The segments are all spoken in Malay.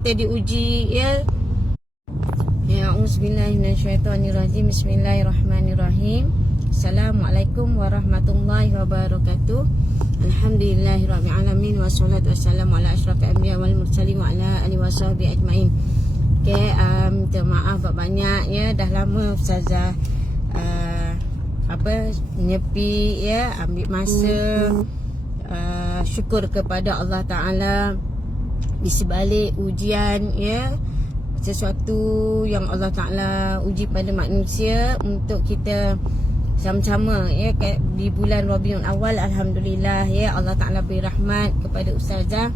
kita diuji ya. Ya, auzubillahiminasyaitonirrajim. Bismillahirrahmanirrahim. Assalamualaikum warahmatullahi wabarakatuh. Alhamdulillahirabbil alamin wassalatu wassalamu ala asyrafil anbiya wal mursalin wa ala alihi washabihi ajmain. Okey, minta maaf banyak ya, dah lama Ustazah menyepi ya, ambil masa syukur kepada Allah Taala di sebalik ujian ya, sesuatu yang Allah Taala uji pada manusia untuk kita sama-sama ya di bulan Rabiul Awal. Alhamdulillah ya, Allah Taala beri rahmat kepada Ustazah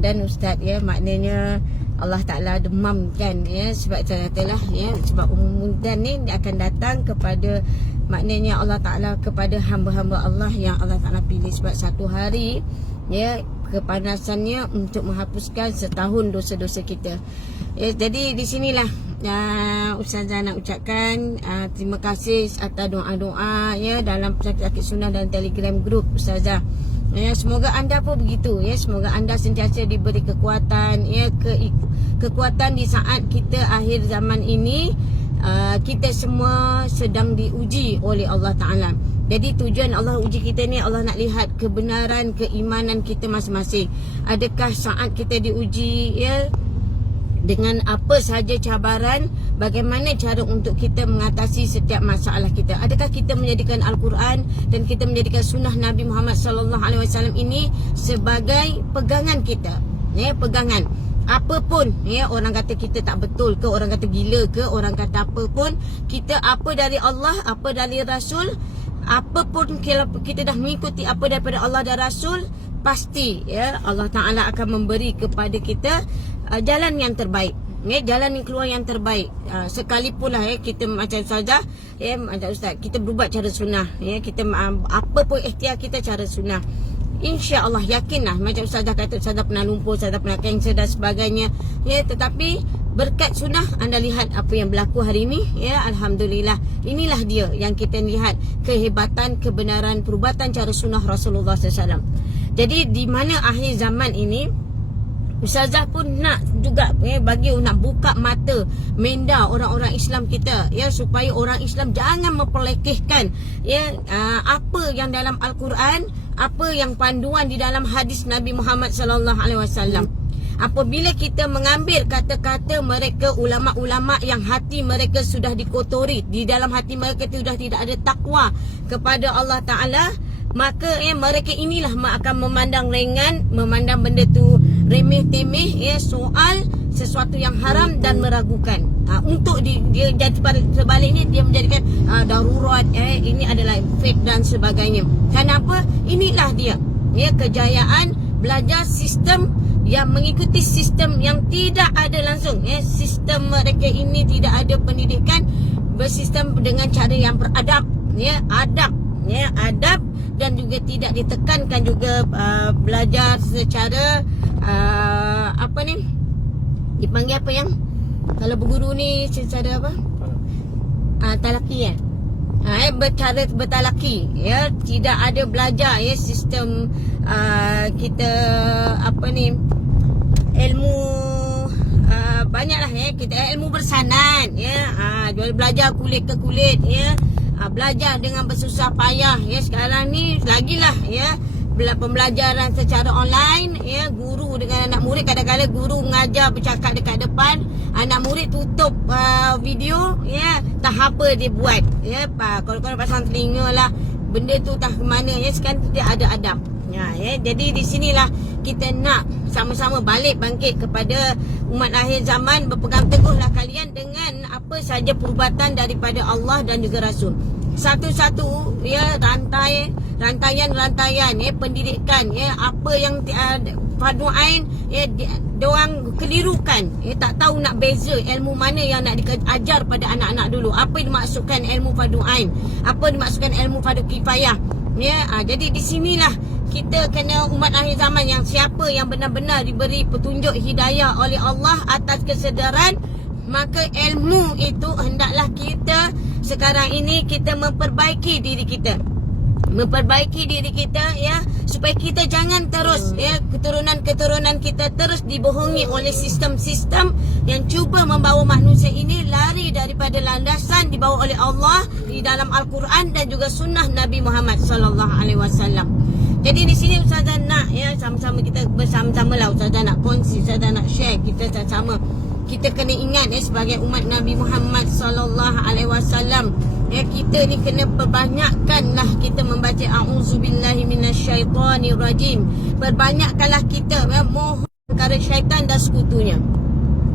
dan Ustaz ya, maknanya Allah Ta'ala demamkan ya, sebab katalah ya, sebab umudan ni dia akan datang kepada, maknanya Allah Ta'ala kepada hamba-hamba Allah yang Allah Ta'ala pilih, sebab satu hari ya kepanasannya untuk menghapuskan setahun dosa-dosa kita ya. Jadi di sinilah Ustazah nak ucapkan terima kasih atas doa-doa ya dalam Pesakit Sunnah dan Telegram group Ustazah ya. Semoga anda pun begitu ya, semoga anda sentiasa diberi kekuatan ya, kekuatan di saat kita akhir zaman ini. Kita semua sedang diuji oleh Allah Ta'ala. Jadi tujuan Allah uji kita ni, Allah nak lihat kebenaran keimanan kita masing-masing. Adakah saat kita diuji ya dengan apa sahaja cabaran, bagaimana cara untuk kita mengatasi setiap masalah kita? Adakah kita menjadikan Al-Quran dan kita menjadikan sunnah Nabi Muhammad SAW ini sebagai pegangan kita ya, pegangan. Apapun ya, orang kata kita tak betul ke, orang kata gila ke, orang kata apa pun, kita apa dari Allah, apa dari Rasul, apapun kita dah mengikuti apa daripada Allah dan Rasul, pasti ya Allah Ta'ala akan memberi kepada kita jalan yang terbaik ya, jalan yang keluar yang terbaik. Sekalipun lah ya, kita macam Ustazah ya, macam Ustaz, kita berubat cara sunnah ya, kita apa pun ikhtiar kita cara sunnah, InsyaAllah yakinlah, macam Ustazah kata, Ustazah pernah lumpur, Ustazah pernah kanser dan sebagainya ya, tetapi berkat sunnah anda lihat apa yang berlaku hari ini ya. Alhamdulillah, inilah dia yang kita lihat kehebatan, kebenaran perubatan cara sunnah Rasulullah SAW. Jadi di mana akhir zaman ini, Ustazah pun nak juga ya, bagi nak buka mata minda orang-orang Islam kita ya, supaya orang Islam jangan memperlekehkan ya apa yang dalam Al-Quran, apa yang panduan di dalam hadis Nabi Muhammad sallallahu alaihi wasallam. Apabila kita mengambil kata-kata mereka, ulama-ulama yang hati mereka sudah dikotori, di dalam hati mereka sudah tidak ada takwa kepada Allah Ta'ala, maka mereka inilah akan memandang ringan, memandang benda tu remeh-temeh ya, soal sesuatu yang haram dan meragukan. Untuk dia jadi sebaliknya, dia menjadikan darurat ini adalah fake dan sebagainya. Kenapa? Inilah dia ya, kejayaan belajar sistem yang mengikuti sistem yang tidak ada langsung ya. Sistem mereka ini tidak ada pendidikan, bersistem dengan cara yang beradab ya, adab ya, adab, dan juga tidak ditekankan juga belajar secara apa ni dipanggil apa yang kalau berguru ni secara apa, talaki ya, bercara bertalaki ya, tidak ada belajar ya sistem kita apa ni ilmu banyaklah ya, kita ilmu bersanad ya, belajar kulit ke kulit ya, belajar dengan bersusah payah ya. Sekarang ni lagilah ya, pembelajaran secara online ya, guru dengan anak murid, kadang-kadang guru mengajar bercakap dekat depan, anak murid tutup video ya, tak apa dia buat ya, kalau kau pasang telinga lah, benda tu tak ke mana ya. Sekarang dia ada adab ya. Jadi di sinilah kita nak sama-sama balik bangkit kepada umat akhir zaman, berpegang teguhlah kalian dengan apa saja perubatan daripada Allah dan juga Rasul. Satu-satu ya, rantaian ya, pendidikan ya, apa yang fardu ain ya, diorang kelirukan ya, tak tahu nak beza ilmu mana yang nak diajar pada anak-anak dulu. Apa dimaksudkan ilmu fardu ain, apa dimaksudkan ilmu fardu kifayah ya. Jadi di sinilah kita kena, umat akhir zaman yang siapa yang benar-benar diberi petunjuk hidayah oleh Allah atas kesedaran, maka ilmu itu hendaklah kita sekarang ini kita memperbaiki diri kita memperbaiki diri kita, ya, supaya kita jangan terus, ya, keturunan-keturunan kita terus dibohongi oleh sistem-sistem yang cuba membawa manusia ini lari daripada landasan dibawa oleh Allah di dalam Al-Quran dan juga sunnah Nabi Muhammad sallallahu alaihi wasallam. Jadi di sini Ustazah nak, ya, sama-sama kita bersama-sama lah, Ustazah nak kongsi, Ustazah nak share, kita sama-sama. Kita kena ingat, ya, sebagai umat Nabi Muhammad sallallahu alaihi wasallam, ya, kita ni kena perbanyakkanlah kita membaca a'udzubillahi minasyaitonirrajim. Perbanyakkanlah kita, ya, mohon perkara syaitan dan sekutunya.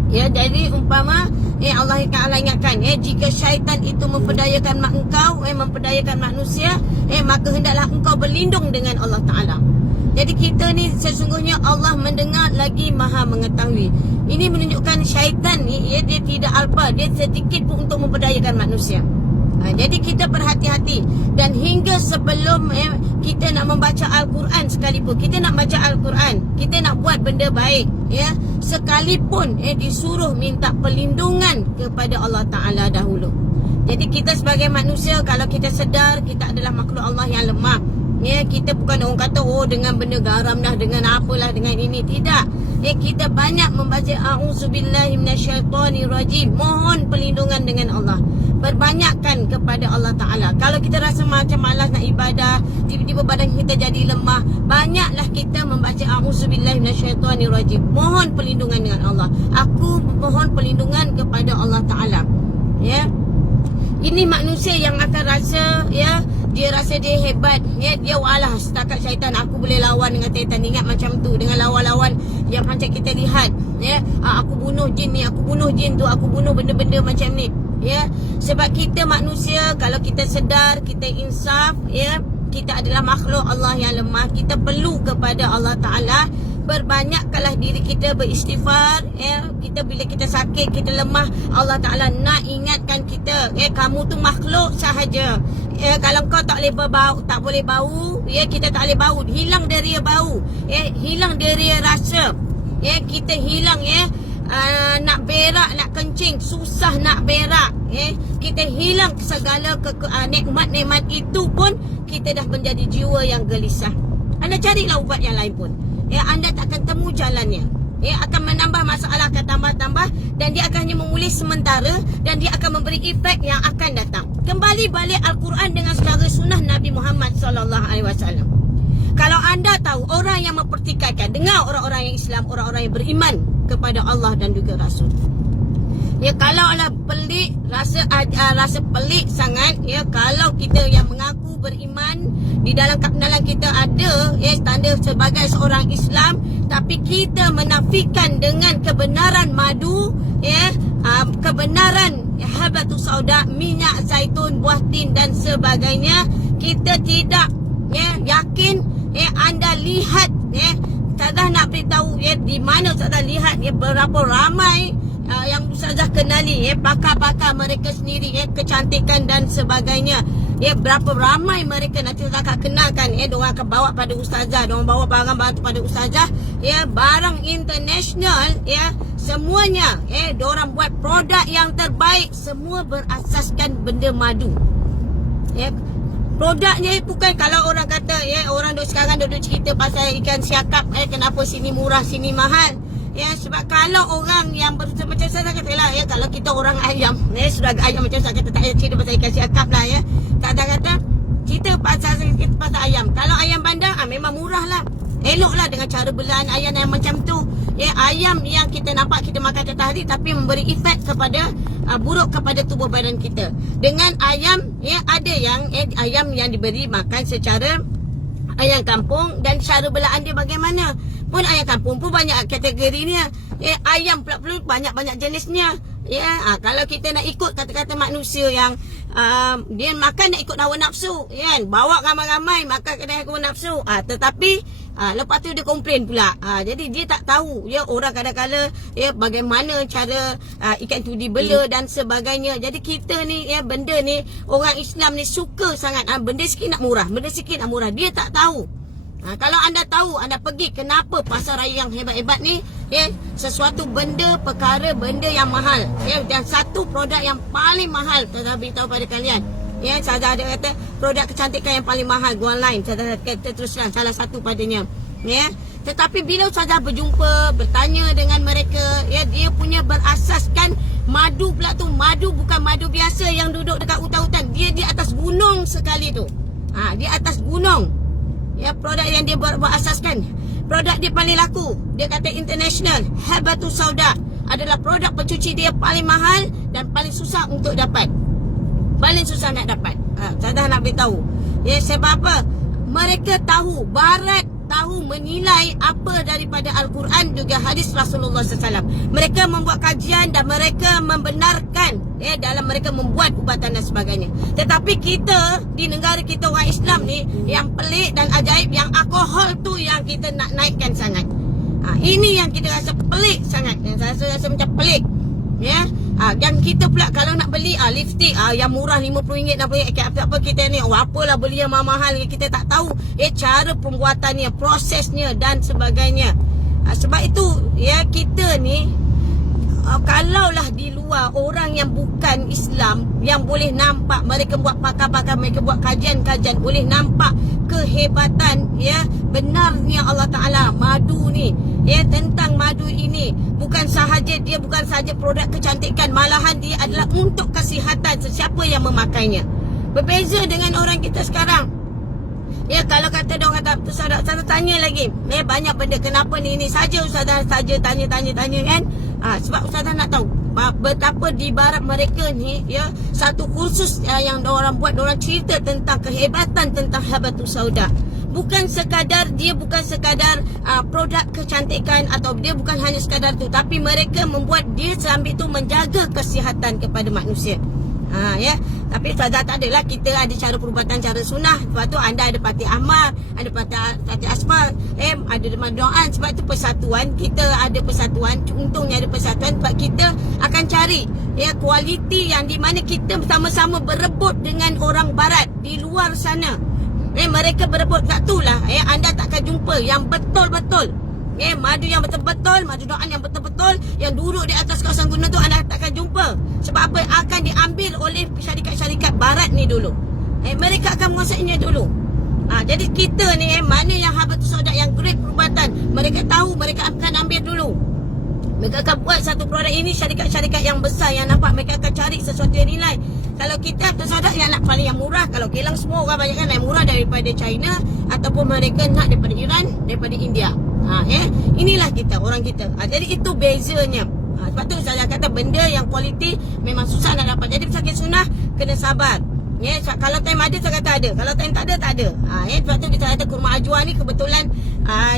Ya, jadi umpama Allah Taala ingatkan, jika syaitan itu memperdayakan engkau, memperdayakan manusia, maka hendaklah engkau berlindung dengan Allah Taala. Jadi kita ni sesungguhnya Allah mendengar lagi Maha mengetahui. Ini menunjukkan syaitan ni, dia tidak alpa, dia sedikit pun untuk memperdayakan manusia. Jadi kita berhati-hati. Dan hingga sebelum kita nak membaca Al-Quran sekalipun, kita nak baca Al-Quran, kita nak buat benda baik, ya, sekalipun disuruh minta perlindungan kepada Allah Ta'ala dahulu. Jadi kita sebagai manusia, kalau kita sedar kita adalah makhluk Allah yang lemah, ya, kita bukan orang kata dengan benda garam dah, dengan apalah, dengan ini. Tidak. Kita banyak membaca a'udzubillahi minasyaitonirrajim, mohon perlindungan dengan Allah. Perbanyakkan kepada Allah Ta'ala. Kalau kita rasa macam malas nak ibadah, tiba-tiba badan kita jadi lemah, banyaklah kita membaca a'udzubillahi minasyaitonirrajim, mohon perlindungan dengan Allah. Aku mohon perlindungan kepada Allah Ta'ala, ya. Ini manusia yang akan rasa, ya, dia rasa dia hebat, ya, dia walah setakat syaitan aku boleh lawan dengan syaitan. Ingat macam tu dengan lawan-lawan yang macam kita lihat, ya, aku bunuh jin ni, aku bunuh jin tu, aku bunuh benda-benda macam ni, ya. Sebab kita manusia, kalau kita sedar, kita insaf, ya, kita adalah makhluk Allah yang lemah, kita perlu kepada Allah Ta'ala. Berbanyakkanlah diri kita beristighfar, ya. Kita bila kita sakit, kita lemah, Allah Ta'ala nak ingatkan kita, kamu tu makhluk sahaja, ya. Kalau kau tak boleh berbau, tak boleh bau, ya, kita tak boleh bau, hilang dari bau, ya, hilang dari rasa, ya, kita hilang, ya, nak berak, nak kencing, susah nak berak, ya. Kita hilang segala nikmat-nikmat itu pun, kita dah menjadi jiwa yang gelisah. Anda carilah ubat yang lain pun, ya, anda takkan temu jalannya, ya, akan menambah masalah, akan tambah-tambah, dan dia akan hanya memulih sementara, dan dia akan memberi efek yang akan datang. Kembali balik Al-Quran dengan segala sunnah Nabi Muhammad sallallahu alaihi wasallam. Kalau anda tahu orang yang mempertikaikan, dengar orang-orang yang Islam, orang-orang yang beriman kepada Allah dan juga Rasul. Ya, kalau lah pelik, rasa pelik sangat, ya, kalau kita yang mengaku beriman, di dalam kebenaran kita ada, ya, tanda sebagai seorang Islam, tapi kita menafikan dengan kebenaran madu, ya, kebenaran habatus sauda, minyak zaitun, buah tin dan sebagainya. Kita tidak, ya, yakin, ya, anda lihat, ya, Ustazah nak beritahu, ya, di mana Ustazah lihat, ya, berapa ramai yang Ustazah kenali, ya, pakar-pakar mereka sendiri, ya, kecantikan dan sebagainya, ya, berapa ramai mereka nanti Ustazah akan kenalkan, ya, diorang akan bawa pada Ustazah, diorang bawa barang-barang pada Ustazah, ya, barang international, ya, semuanya, ya, diorang buat produk yang terbaik, semua berasaskan benda madu, ya. Produknya bukan kalau orang kata, ya, orang sekarang duduk cerita pasal ikan siakap, kenapa sini murah sini mahal, ya. Sebab kalau orang yang macam saya kata lah, ya, kalau kita orang ayam, ya, sudah ayam macam saya kata, tak payah cerita pasal ikan siakap lah, ya. Kata-kata cerita pasal ayam. Kalau ayam bandar, memang murah lah, eloklah dengan cara belahan ayam yang macam tu, ya. Ayam yang kita nampak kita makan setiap hari, tapi memberi efek kepada buruk kepada tubuh badan kita. Dengan ayam, ya, ada yang ayam yang diberi makan secara ayam kampung, dan cara belahan dia bagaimana. Pun ayam kampung pun banyak kategorinya, ya. Ayam pula perlu banyak-banyak jenisnya, ya. Kalau kita nak ikut kata-kata manusia yang dia makan nak ikut hawa nafsu, ya, bawa ramai-ramai makan kena hawa nafsu, tetapi lepas tu dia komplain pula, jadi dia tak tahu, ya, orang kadang-kadang, ya, bagaimana cara ikan tu dibela dan sebagainya. Jadi kita ni, ya, benda ni orang Islam ni suka sangat, benda sikit nak murah, benda sikit nak murah, dia tak tahu. Kalau anda tahu, anda pergi kenapa pasar raya yang hebat-hebat ni, ya, sesuatu benda, perkara benda yang mahal, ya, dan satu produk yang paling mahal, saya beritahu pada kalian, Ya, Ustazah ada kata produk kecantikan yang paling mahal go online. Ustazah kata teruslah salah satu padanya. Ya. Tetapi bila Ustazah berjumpa, bertanya dengan mereka, ya, dia punya berasaskan madu pula tu. Madu bukan madu biasa yang duduk dekat hutan-hutan. Dia di atas gunung sekali tu. Di atas gunung. Ya, produk yang dia berasaskan, produk dia paling laku. Dia kata international. Habatus Sauda adalah produk pencuci dia paling mahal dan paling susah untuk dapat. Paling susah nak dapat. Ustazah nak beritahu. Ya, sebab apa? Mereka tahu, Barat tahu menilai apa daripada Al-Quran juga hadis Rasulullah SAW. Mereka membuat kajian dan mereka membenarkan, ya, dalam mereka membuat ubatan dan sebagainya. Tetapi kita di negara kita orang Islam ni, yang pelik dan ajaib, yang alkohol tu yang kita nak naikkan sangat. Ini yang kita rasa pelik sangat. Yang saya rasa macam pelik. Ya, yang kita pula kalau nak beli lipstick yang murah RM50, RM60, apa kita ni, apalah beli yang mahal, kita tak tahu cara pembuatannya, prosesnya dan sebagainya. Sebab itu, ya, kita ni kalaulah di luar orang yang bukan Islam yang boleh nampak mereka buat pakar-pakar, mereka buat kajian-kajian, boleh nampak kehebatan, ya, benarnya Allah Ta'ala madu ni, ya, tentang madu ini bukan sahaja dia bukan sahaja produk kecantikan, malahan dia adalah untuk kesihatan sesiapa yang memakainya. Berbeza dengan orang kita sekarang. Ya, kalau kata dia orang kata Ustazah tanya lagi, banyak benda, kenapa ni saja Ustazah saja tanya kan. Sebab Ustazah nak tahu betapa di barat mereka ni, ya, satu kursus yang diorang buat, diorang cerita tentang kehebatan tentang Habatus Sauda. Bukan sekadar produk kecantikan, atau dia bukan hanya sekadar tu, tapi mereka membuat dia sambil tu menjaga kesihatan kepada manusia. Ya, tapi Ustazah tak adalah, kita ada cara perubatan cara sunnah. Sebab tu anda ada Fatih Ahmad, ada Fatih Asmal, ada Madu'an. Sebab tu persatuan, kita ada persatuan. Untungnya ada persatuan sebab kita akan cari, ya, kualiti yang di mana kita sama-sama berebut dengan orang barat di luar sana. Mereka berebut kat tu lah, anda takkan jumpa yang betul-betul, madu yang betul-betul, madu doan yang betul-betul, yang duduk di atas kawasan gunung tu anda takkan jumpa. Sebab apa? Akan diambil oleh syarikat-syarikat barat ni dulu. Mereka akan menguasainya dulu. Jadi kita ni, mana yang Habatus Sauda yang great perubatan, mereka tahu, mereka akan ambil dulu. Mereka akan buat satu produk ini, syarikat-syarikat yang besar yang nampak, mereka akan cari sesuatu yang nilai. Kalau kita Habatus yang nak paling yang murah, kalau kilang semua orang banyak kan yang murah daripada China, ataupun mereka nak daripada Iran, daripada India. Inilah kita, orang kita. Jadi itu bezanya. Sebab tu saya kata benda yang kualiti memang susah nak dapat. Jadi pesakit sunnah kena sabar. Ya, kalau time ada saya kata ada, kalau time tak ada tak ada. Sebab tu kita kata kurma ajwa ni kebetulan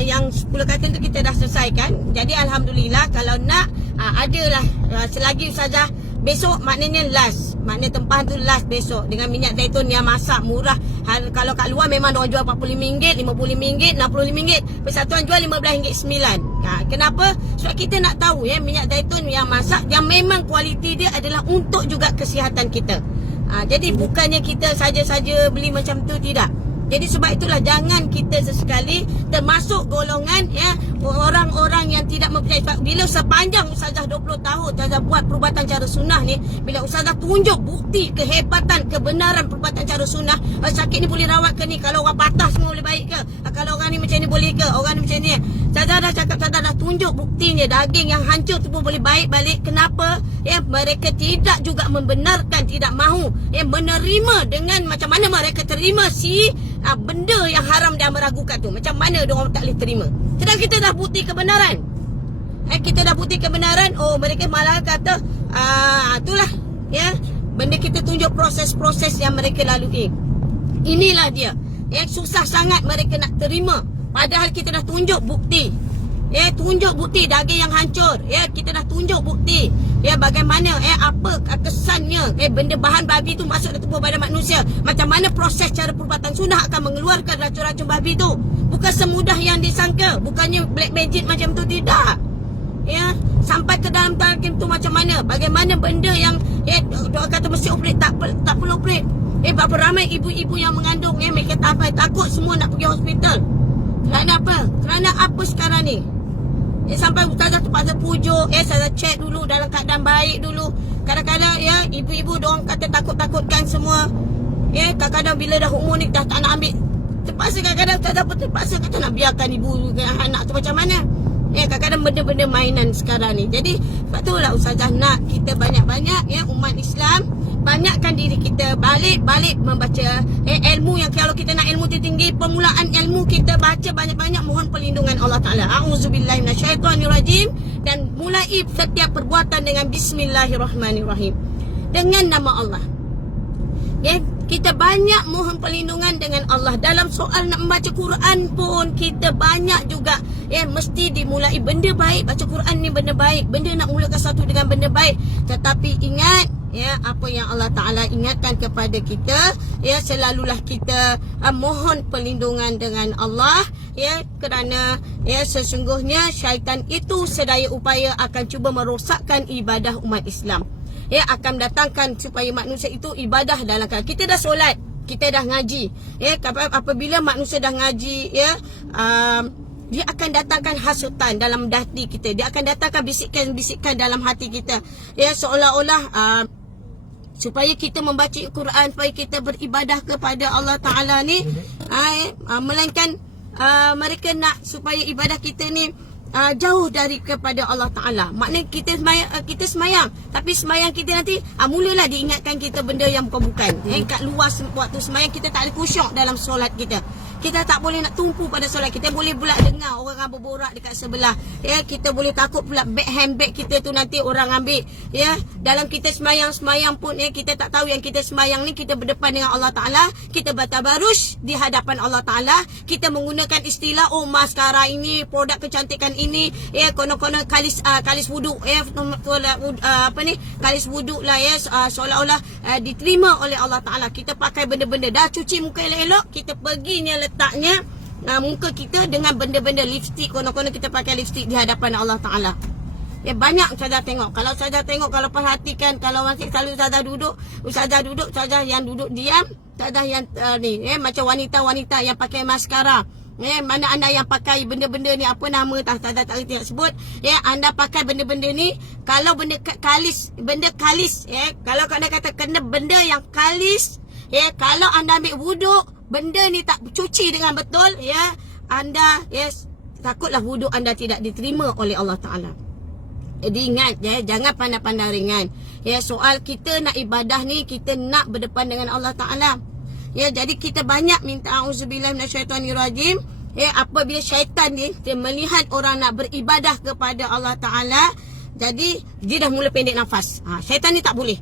yang 10 karton tu kita dah selesaikan. Jadi alhamdulillah, kalau nak adalah selagi Ustazah besok maknanya last. Maknanya tempahan tu last besok dengan minyak zaitun yang masak murah. Kalau kat luar memang diorang jual RM45, RM55, RM65. Persatuan jual RM15.9. Kenapa? Sebab kita nak tahu, ya, minyak zaitun yang masak yang memang kualiti dia adalah untuk juga kesihatan kita. Jadi bukannya kita saja-saja beli macam tu, tidak. Jadi sebab itulah jangan kita sesekali termasuk golongan, ya, orang-orang yang tidak mempercayai. Sebab bila sepanjang Ustazah 20 tahun Ustazah buat perubatan cara sunnah ni, bila Ustazah tunjuk bukti kehebatan, kebenaran perubatan cara sunnah, sakit ni boleh rawat ke ni, kalau orang patah semua boleh baik ke, kalau orang ni macam ni boleh ke, orang ni macam ni. Ustazah dah cakap, Ustazah dah tunjuk buktinya, daging yang hancur tu pun boleh baik balik. Kenapa? Ya, mereka tidak juga membenarkan, tidak mahu, ya, menerima dengan macam mana mereka terima benda yang haram dan meragukan tu. Macam mana diorang tak boleh terima? Sedang kita dah bukti kebenaran. Kita dah bukti kebenaran. Oh, mereka malah kata itulah, ya, benda kita tunjuk proses-proses yang mereka lalui. Inilah dia. Susah sangat mereka nak terima. Padahal kita dah tunjuk bukti. Tunjuk bukti daging yang hancur. Kita dah tunjuk bukti. Bagaimana apa kesannya benda bahan babi tu masuk dalam tubuh badan manusia. Macam mana proses cara perubatan sunnah akan mengeluarkan racun-racun babi tu. Bukan semudah yang disangka. Bukannya black magic macam tu, tidak. Sampai ke dalam talqin tu macam mana. Bagaimana benda yang dia kata mesti operate, tak perlu operate. Berapa ramai ibu-ibu yang mengandung, mereka takut semua nak pergi hospital. Kerana apa? Kerana apa sekarang ni? Sampai Ustazah terpaksa pujuk, saya check dulu dalam keadaan baik dulu. Kadang-kadang, ibu-ibu diorang kata takut-takutkan semua. Ya, kadang-kadang bila dah umur ni dah tak nak ambil, terpaksa kadang-kadang tak dapat, terpaksa kata nak biarkan ibu anak tu macam mana. Ya, kadang-kadang benda-benda mainan sekarang ni. Jadi sebab tu lah Ustazah nak kita banyak-banyak ya, umat Islam banyakkan diri kita, balik-balik membaca ilmu yang kalau kita nak ilmu tinggi, permulaan ilmu kita baca banyak-banyak, mohon perlindungan Allah Ta'ala. A'udzubillahi minasyaitonirrajim. Dan mulai setiap perbuatan dengan Bismillahirrahmanirrahim, dengan nama Allah. Ya, kita banyak mohon perlindungan dengan Allah. Dalam soal nak membaca Quran pun kita banyak juga ya, mesti dimulai benda baik. Baca Quran ni benda baik, benda nak mulakan satu dengan benda baik. Tetapi ingat ya, apa yang Allah Ta'ala ingatkan kepada kita ya, selalulah kita mohon perlindungan dengan Allah ya, kerana ya sesungguhnya syaitan itu sedaya upaya akan cuba merosakkan ibadah umat Islam. Ya, akan datangkan supaya manusia itu ibadah dalam keadaan kita dah solat, kita dah ngaji. Ya, apabila manusia dah ngaji ya, dia akan datangkan hasutan dalam hati kita. Dia akan datangkan bisikan-bisikan dalam hati kita. Ya, seolah-olah supaya kita membaca Quran, supaya kita beribadah kepada Allah Ta'ala ni, melainkan mereka nak supaya ibadah kita ni jauh dari kepada Allah Ta'ala. Maknanya kita semayang, tapi semayang kita nanti mulalah diingatkan kita benda yang bukan-bukan. Kat luar waktu semayang kita tak ada khusyuk dalam solat kita. Kita tak boleh nak tumpu pada solat. Kita boleh pula dengar orang berborak dekat sebelah. Ya, kita boleh takut pula handbag kita tu nanti orang ambil. Ya, dalam kita semayang pun ya, kita tak tahu yang kita semayang ni kita berdepan dengan Allah Ta'ala. Kita bertabarus di hadapan Allah Ta'ala. Kita menggunakan istilah maskara ini, produk kecantikan ini, ya, konon-konon kalis wuduk ya, kalis wuduk lah ya, seolah-olah diterima oleh Allah Ta'ala. Kita pakai benda-benda, dah cuci muka elok-elok, kita perginya letaknya muka kita dengan benda-benda lipstick, konon-konon kita pakai lipstick di hadapan Allah Ta'ala. Ya, banyak Ustazah tengok. Kalau Ustazah tengok, kalau perhatikan, kalau masih selalu Ustazah duduk, Ustazah yang duduk diam, Ustazah yang ni macam wanita-wanita yang pakai maskara. Mana anda yang pakai benda-benda ni, apa nama tak reti nak sebut ya, anda pakai benda-benda ni, kalau benda kalis ya, kalau anda kata kena benda yang kalis ya, kalau anda ambil wuduk, benda ni tak cuci dengan betul ya, anda takutlah wuduk anda tidak diterima oleh Allah Ta'ala. Jadi ingat ya, jangan pandang-pandang ringan ya, soal kita nak ibadah ni, kita nak berdepan dengan Allah Ta'ala. Ya, jadi kita banyak minta auzubillahi minasyaitonirrajim. Ya, apabila syaitan ni dia melihat orang nak beribadah kepada Allah Ta'ala, jadi dia dah mula pendek nafas. Syaitan ni tak boleh.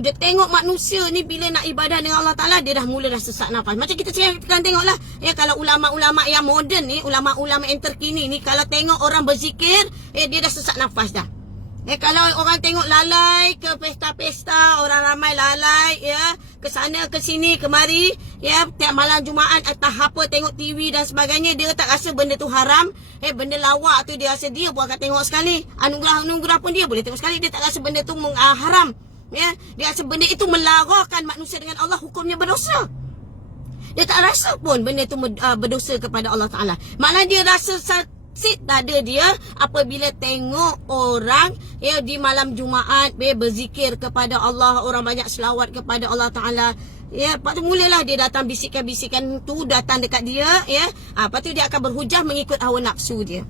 Dia tengok manusia ni bila nak ibadah dengan Allah Ta'ala, dia dah mula sesak nafas. Macam kita sekarang tengoklah ya, kalau ulama-ulama yang moden ni, ulama-ulama yang terkini ni, kalau tengok orang berzikir, dia dah sesak nafas dah. Kalau orang tengok lalai ke pesta-pesta, orang ramai lalai ya, ke sana ke sini kemari ya, tiap malam Jumaat atau apa tengok TV dan sebagainya, dia tak rasa benda tu haram. Benda lawak tu dia rasa dia pun akan tengok sekali. Anugerah-anugerah pun dia boleh tengok sekali. Dia tak rasa benda tu haram ya, dia rasa benda itu melarangkan manusia dengan Allah, hukumnya berdosa. Dia tak rasa pun benda tu berdosa kepada Allah Ta'ala. Malah dia rasa sit dada dia apabila tengok orang ya di malam Jumaat berzikir kepada Allah, orang banyak selawat kepada Allah Ta'ala. Ya, lepas tu mulalah dia datang bisikan-bisikan tu datang dekat dia ya. Lepas tu dia akan berhujah mengikut hawa nafsu dia.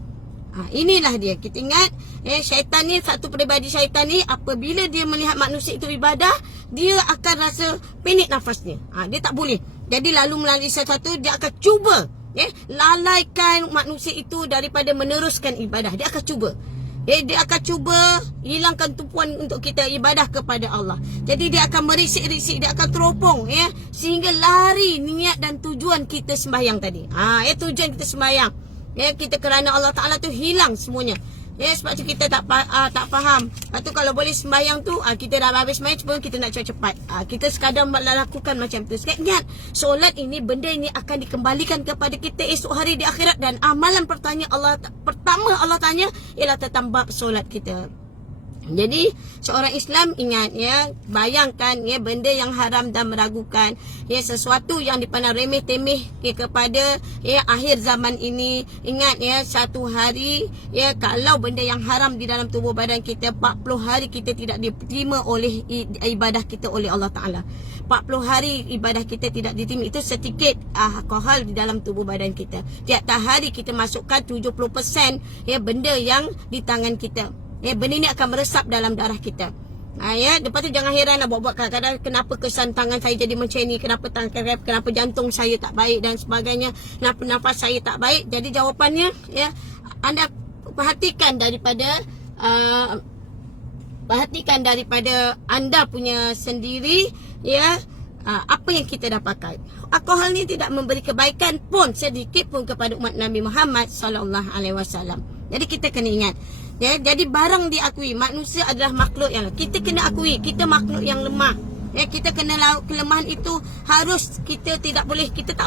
Inilah dia. Kita ingat syaitan ni, satu peribadi syaitan ni, apabila dia melihat manusia itu ibadah, dia akan rasa pendek nafasnya. Dia tak boleh. Jadi lalu melalui sesuatu dia akan cuba lalaikan manusia itu daripada meneruskan ibadah. Dia akan cuba. Dia akan cuba hilangkan tumpuan untuk kita ibadah kepada Allah. Jadi dia akan merisik-risik, dia akan teropong sehingga lari niat dan tujuan kita sembahyang tadi. Tujuan kita sembahyang. Kita kerana Allah Ta'ala tu hilang semuanya. Sebab tu kita tak faham. Lepas tu kalau boleh sembahyang tu, kita dah habis sembahyang, cuma kita nak cepat-cepat. Kita sekadar lakukan macam tu. Ingat, solat ini, benda ini akan dikembalikan kepada kita esok hari di akhirat. Dan amalan pertama Allah tanya ialah tentang bab solat kita. Jadi seorang Islam ingat ya, bayangkan ya benda yang haram dan meragukan, ya sesuatu yang dipandang remeh-temeh ya, kepada ya akhir zaman ini. Ingat ya, satu hari ya kalau benda yang haram di dalam tubuh badan kita, 40 hari kita tidak diterima oleh ibadah kita oleh Allah Taala. 40 hari ibadah kita tidak diterima. Itu sedikit alkohol di dalam tubuh badan kita. Tiap hari kita masukkan 70% ya benda yang di tangan kita. Ya, benda ni akan meresap dalam darah kita. Ya, lepas tu jangan heran lah buat-buat kadang-kadang kenapa kesan tangan saya jadi macam ni, kenapa jantung saya tak baik dan sebagainya, kenapa nafas saya tak baik. Jadi jawapannya ya, anda perhatikan daripada anda punya sendiri ya, apa yang kita dapatkan. Alkohol ni tidak memberi kebaikan pun sedikit pun kepada umat Nabi Muhammad sallallahu alaihi wasallam. Jadi kita kena ingat ya, jadi barang diakui, manusia adalah makhluk yang kita kena akui, kita makhluk yang lemah. Ya, kita kena kelemahan itu harus kita tak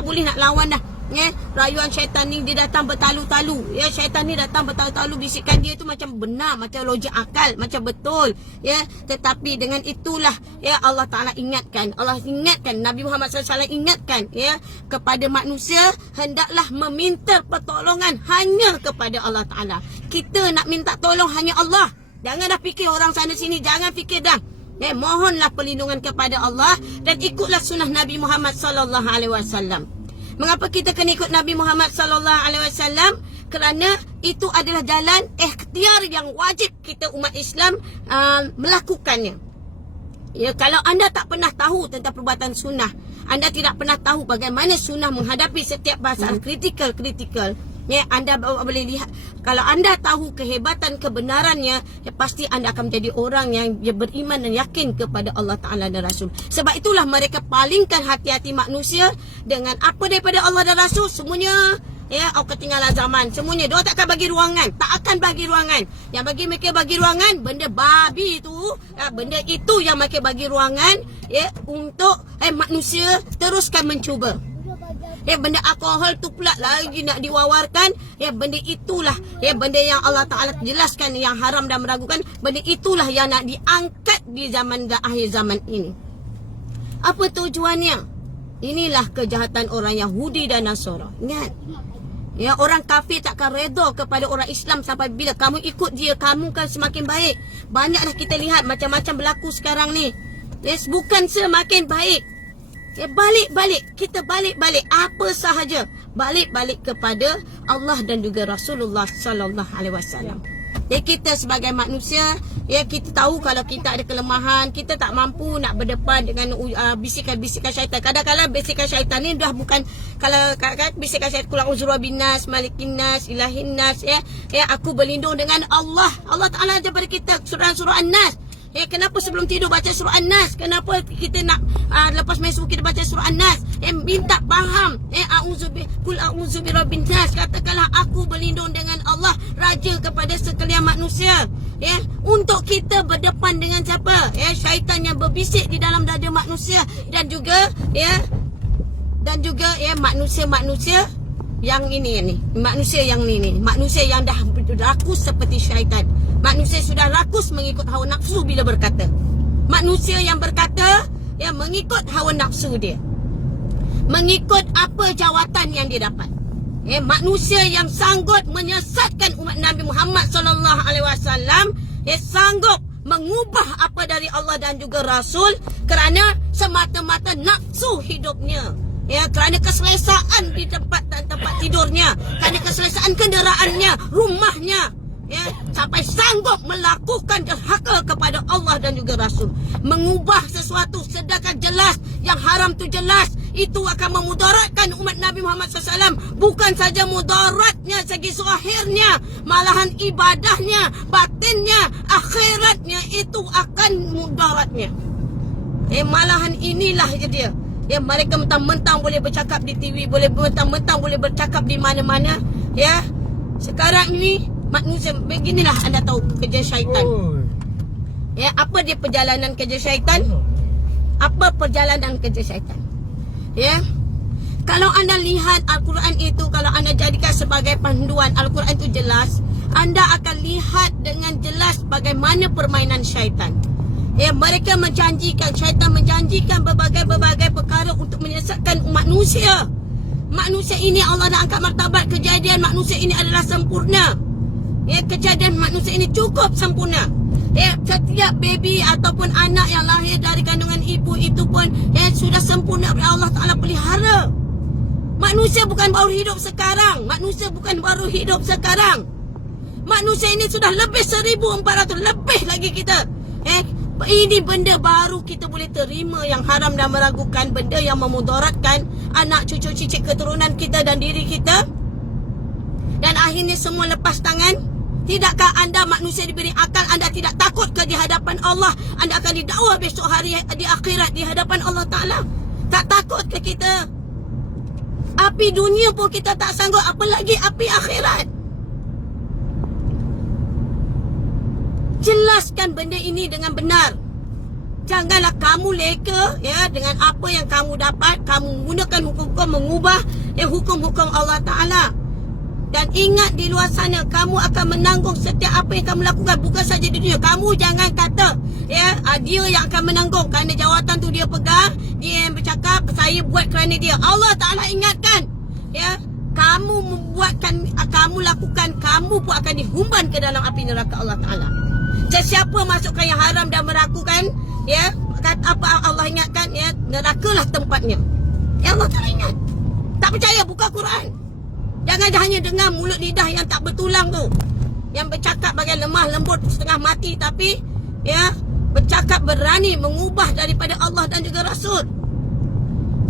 boleh nak lawan dah. Ya, rayuan syaitan ni dia datang bertalu-talu. Ya, syaitan ni datang bertalu-talu, bisikan dia tu macam benar, macam logik akal, macam betul. Ya, tetapi dengan itulah ya Allah Taala ingatkan, Nabi Muhammad SAW ingatkan ya kepada manusia, hendaklah meminta pertolongan hanya kepada Allah Taala. Kita nak minta tolong hanya Allah. Jangan dah fikir orang sana sini, jangan fikir dah. Ya, mohonlah perlindungan kepada Allah dan ikutlah sunnah Nabi Muhammad sallallahu alaihi wasallam. Mengapa kita kena ikut Nabi Muhammad sallallahu alaihi wasallam? Kerana itu adalah jalan ikhtiar yang wajib kita umat Islam melakukannya. Ya, kalau anda tak pernah tahu tentang perbuatan sunnah, anda tidak pernah tahu bagaimana sunnah menghadapi setiap masalah kritikal, ya, anda boleh lihat. Kalau anda tahu kehebatan kebenarannya, ya, pasti anda akan menjadi orang yang beriman dan yakin kepada Allah Ta'ala dan Rasul. Sebab itulah mereka palingkan hati-hati manusia dengan apa daripada Allah dan Rasul. Semuanya ya, ketinggalan zaman. Semuanya dia tak akan bagi ruangan, tak akan bagi ruangan. Yang bagi mereka bagi ruangan benda babi itu, ya, benda itu yang mereka bagi ruangan ya untuk manusia teruskan mencuba. Ya, benda alkohol tu pula lagi nak diwawarkan. Ya, benda itulah ya benda yang Allah Ta'ala jelaskan yang haram dan meragukan. Benda itulah yang nak diangkat di akhir zaman ini. Apa tujuannya? Inilah kejahatan orang Yahudi dan Nasara. Ingat, ya, orang kafir takkan redha kepada orang Islam sampai bila kamu ikut dia, kamu kan semakin baik. Banyaklah kita lihat macam-macam berlaku sekarang ni. Yes, bukan semakin baik. Ya, kita balik apa sahaja, balik kepada Allah dan juga Rasulullah sallallahu alaihi wasallam. Ya, kita sebagai manusia, ya, kita tahu kalau kita ada kelemahan, kita tak mampu nak berdepan dengan bisikan-bisikan syaitan. Kadang-kadang bisikan syaitan ni dah bukan, kalau bisikan syaitan qul a'udzu birabbinas, malikin nas, ilahin nas, ya, aku berlindung dengan Allah. Allah Taala ajar pada kita surah An-Nas. Ya, kenapa sebelum tidur baca surah An-Nas? Kenapa kita nak lepas main subuh kita baca surah An-Nas? Minta faham. Qul a'udzu birabbin nas. Katakanlah aku berlindung dengan Allah, raja kepada sekalian manusia. Ya, untuk kita berdepan dengan siapa? Ya, syaitan yang berbisik di dalam dada manusia dan juga ya manusia-manusia yang ini manusia yang ini, manusia yang dah rakus seperti syaitan. Manusia sudah rakus mengikut hawa nafsu bila berkata. Manusia yang berkata ya mengikut hawa nafsu dia, mengikut apa jawatan yang dia dapat. Ya, manusia yang sanggup menyesatkan umat Nabi Muhammad sallallahu alaihi wasallam, ya, sanggup mengubah apa dari Allah dan juga Rasul kerana semata-mata nafsu hidupnya. Ya, kerana keselesaan di tempat tidurnya, kerana keselesaan kenderaannya, rumahnya, ya, sampai sanggup melakukan derhaka kepada Allah dan juga Rasul. Mengubah sesuatu sedangkan jelas yang haram tu jelas, itu akan memudaratkan umat Nabi Muhammad SAW. Bukan saja mudaratnya segi zahirnya, malahan ibadahnya, batinnya, akhiratnya itu akan mudaratnya. Malahan inilah dia. Ya, mereka mentang-mentang boleh bercakap di TV, mentang-mentang boleh bercakap di mana-mana. Ya, sekarang ini manusia beginilah anda tahu kerja syaitan. Ya, apa dia perjalanan kerja syaitan? Apa perjalanan kerja syaitan? Ya, kalau anda lihat Al-Quran itu, kalau anda jadikan sebagai panduan, Al-Quran itu jelas, anda akan lihat dengan jelas bagaimana permainan syaitan. Mereka menjanjikan, syaitan menjanjikan berbagai-bagai perkara untuk menyesatkan umat manusia. Manusia ini Allah dah angkat martabat. Kejadian manusia ini adalah sempurna. Kejadian manusia ini cukup sempurna. Setiap baby ataupun anak yang lahir dari kandungan ibu itu pun sudah sempurna oleh Allah Ta'ala pelihara. Manusia bukan baru hidup sekarang. Manusia ini sudah lebih 1400 lebih lagi kita. Ini benda baru kita boleh terima yang haram dan meragukan, benda yang memudaratkan anak cucu cicit keturunan kita dan diri kita. Dan akhirnya semua lepas tangan. Tidakkah anda manusia diberi akal, anda tidak takut ke di hadapan Allah? Anda akan didakwa besok hari di akhirat di hadapan Allah Ta'ala. Tak takut ke kita? Api dunia pun kita tak sanggup, apalagi api akhirat. Jelaskan benda ini dengan benar. Janganlah kamu leka dengan apa yang kamu dapat. Kamu menggunakan hukum-hukum mengubah hukum-hukum Allah Ta'ala. Dan ingat, di luar sana kamu akan menanggung setiap apa yang kamu lakukan. Bukan saja di dunia. Kamu jangan kata dia yang akan menanggung kerana jawatan tu dia pegang, dia yang bercakap, saya buat kerana dia. Allah Ta'ala ingatkan, kamu membuatkan, kamu lakukan, kamu pun akan dihumban ke dalam api neraka Allah Ta'ala. Sesiapa masukkan yang haram dan meragukan, kata apa Allah ingatkan, nerakalah tempatnya. Allah Ta'ala ingat. Tak percaya, buka Quran. Jangan hanya dengar mulut lidah yang tak bertulang tu, yang bercakap bagai lemah lembut setengah mati, tapi bercakap berani mengubah daripada Allah dan juga Rasul.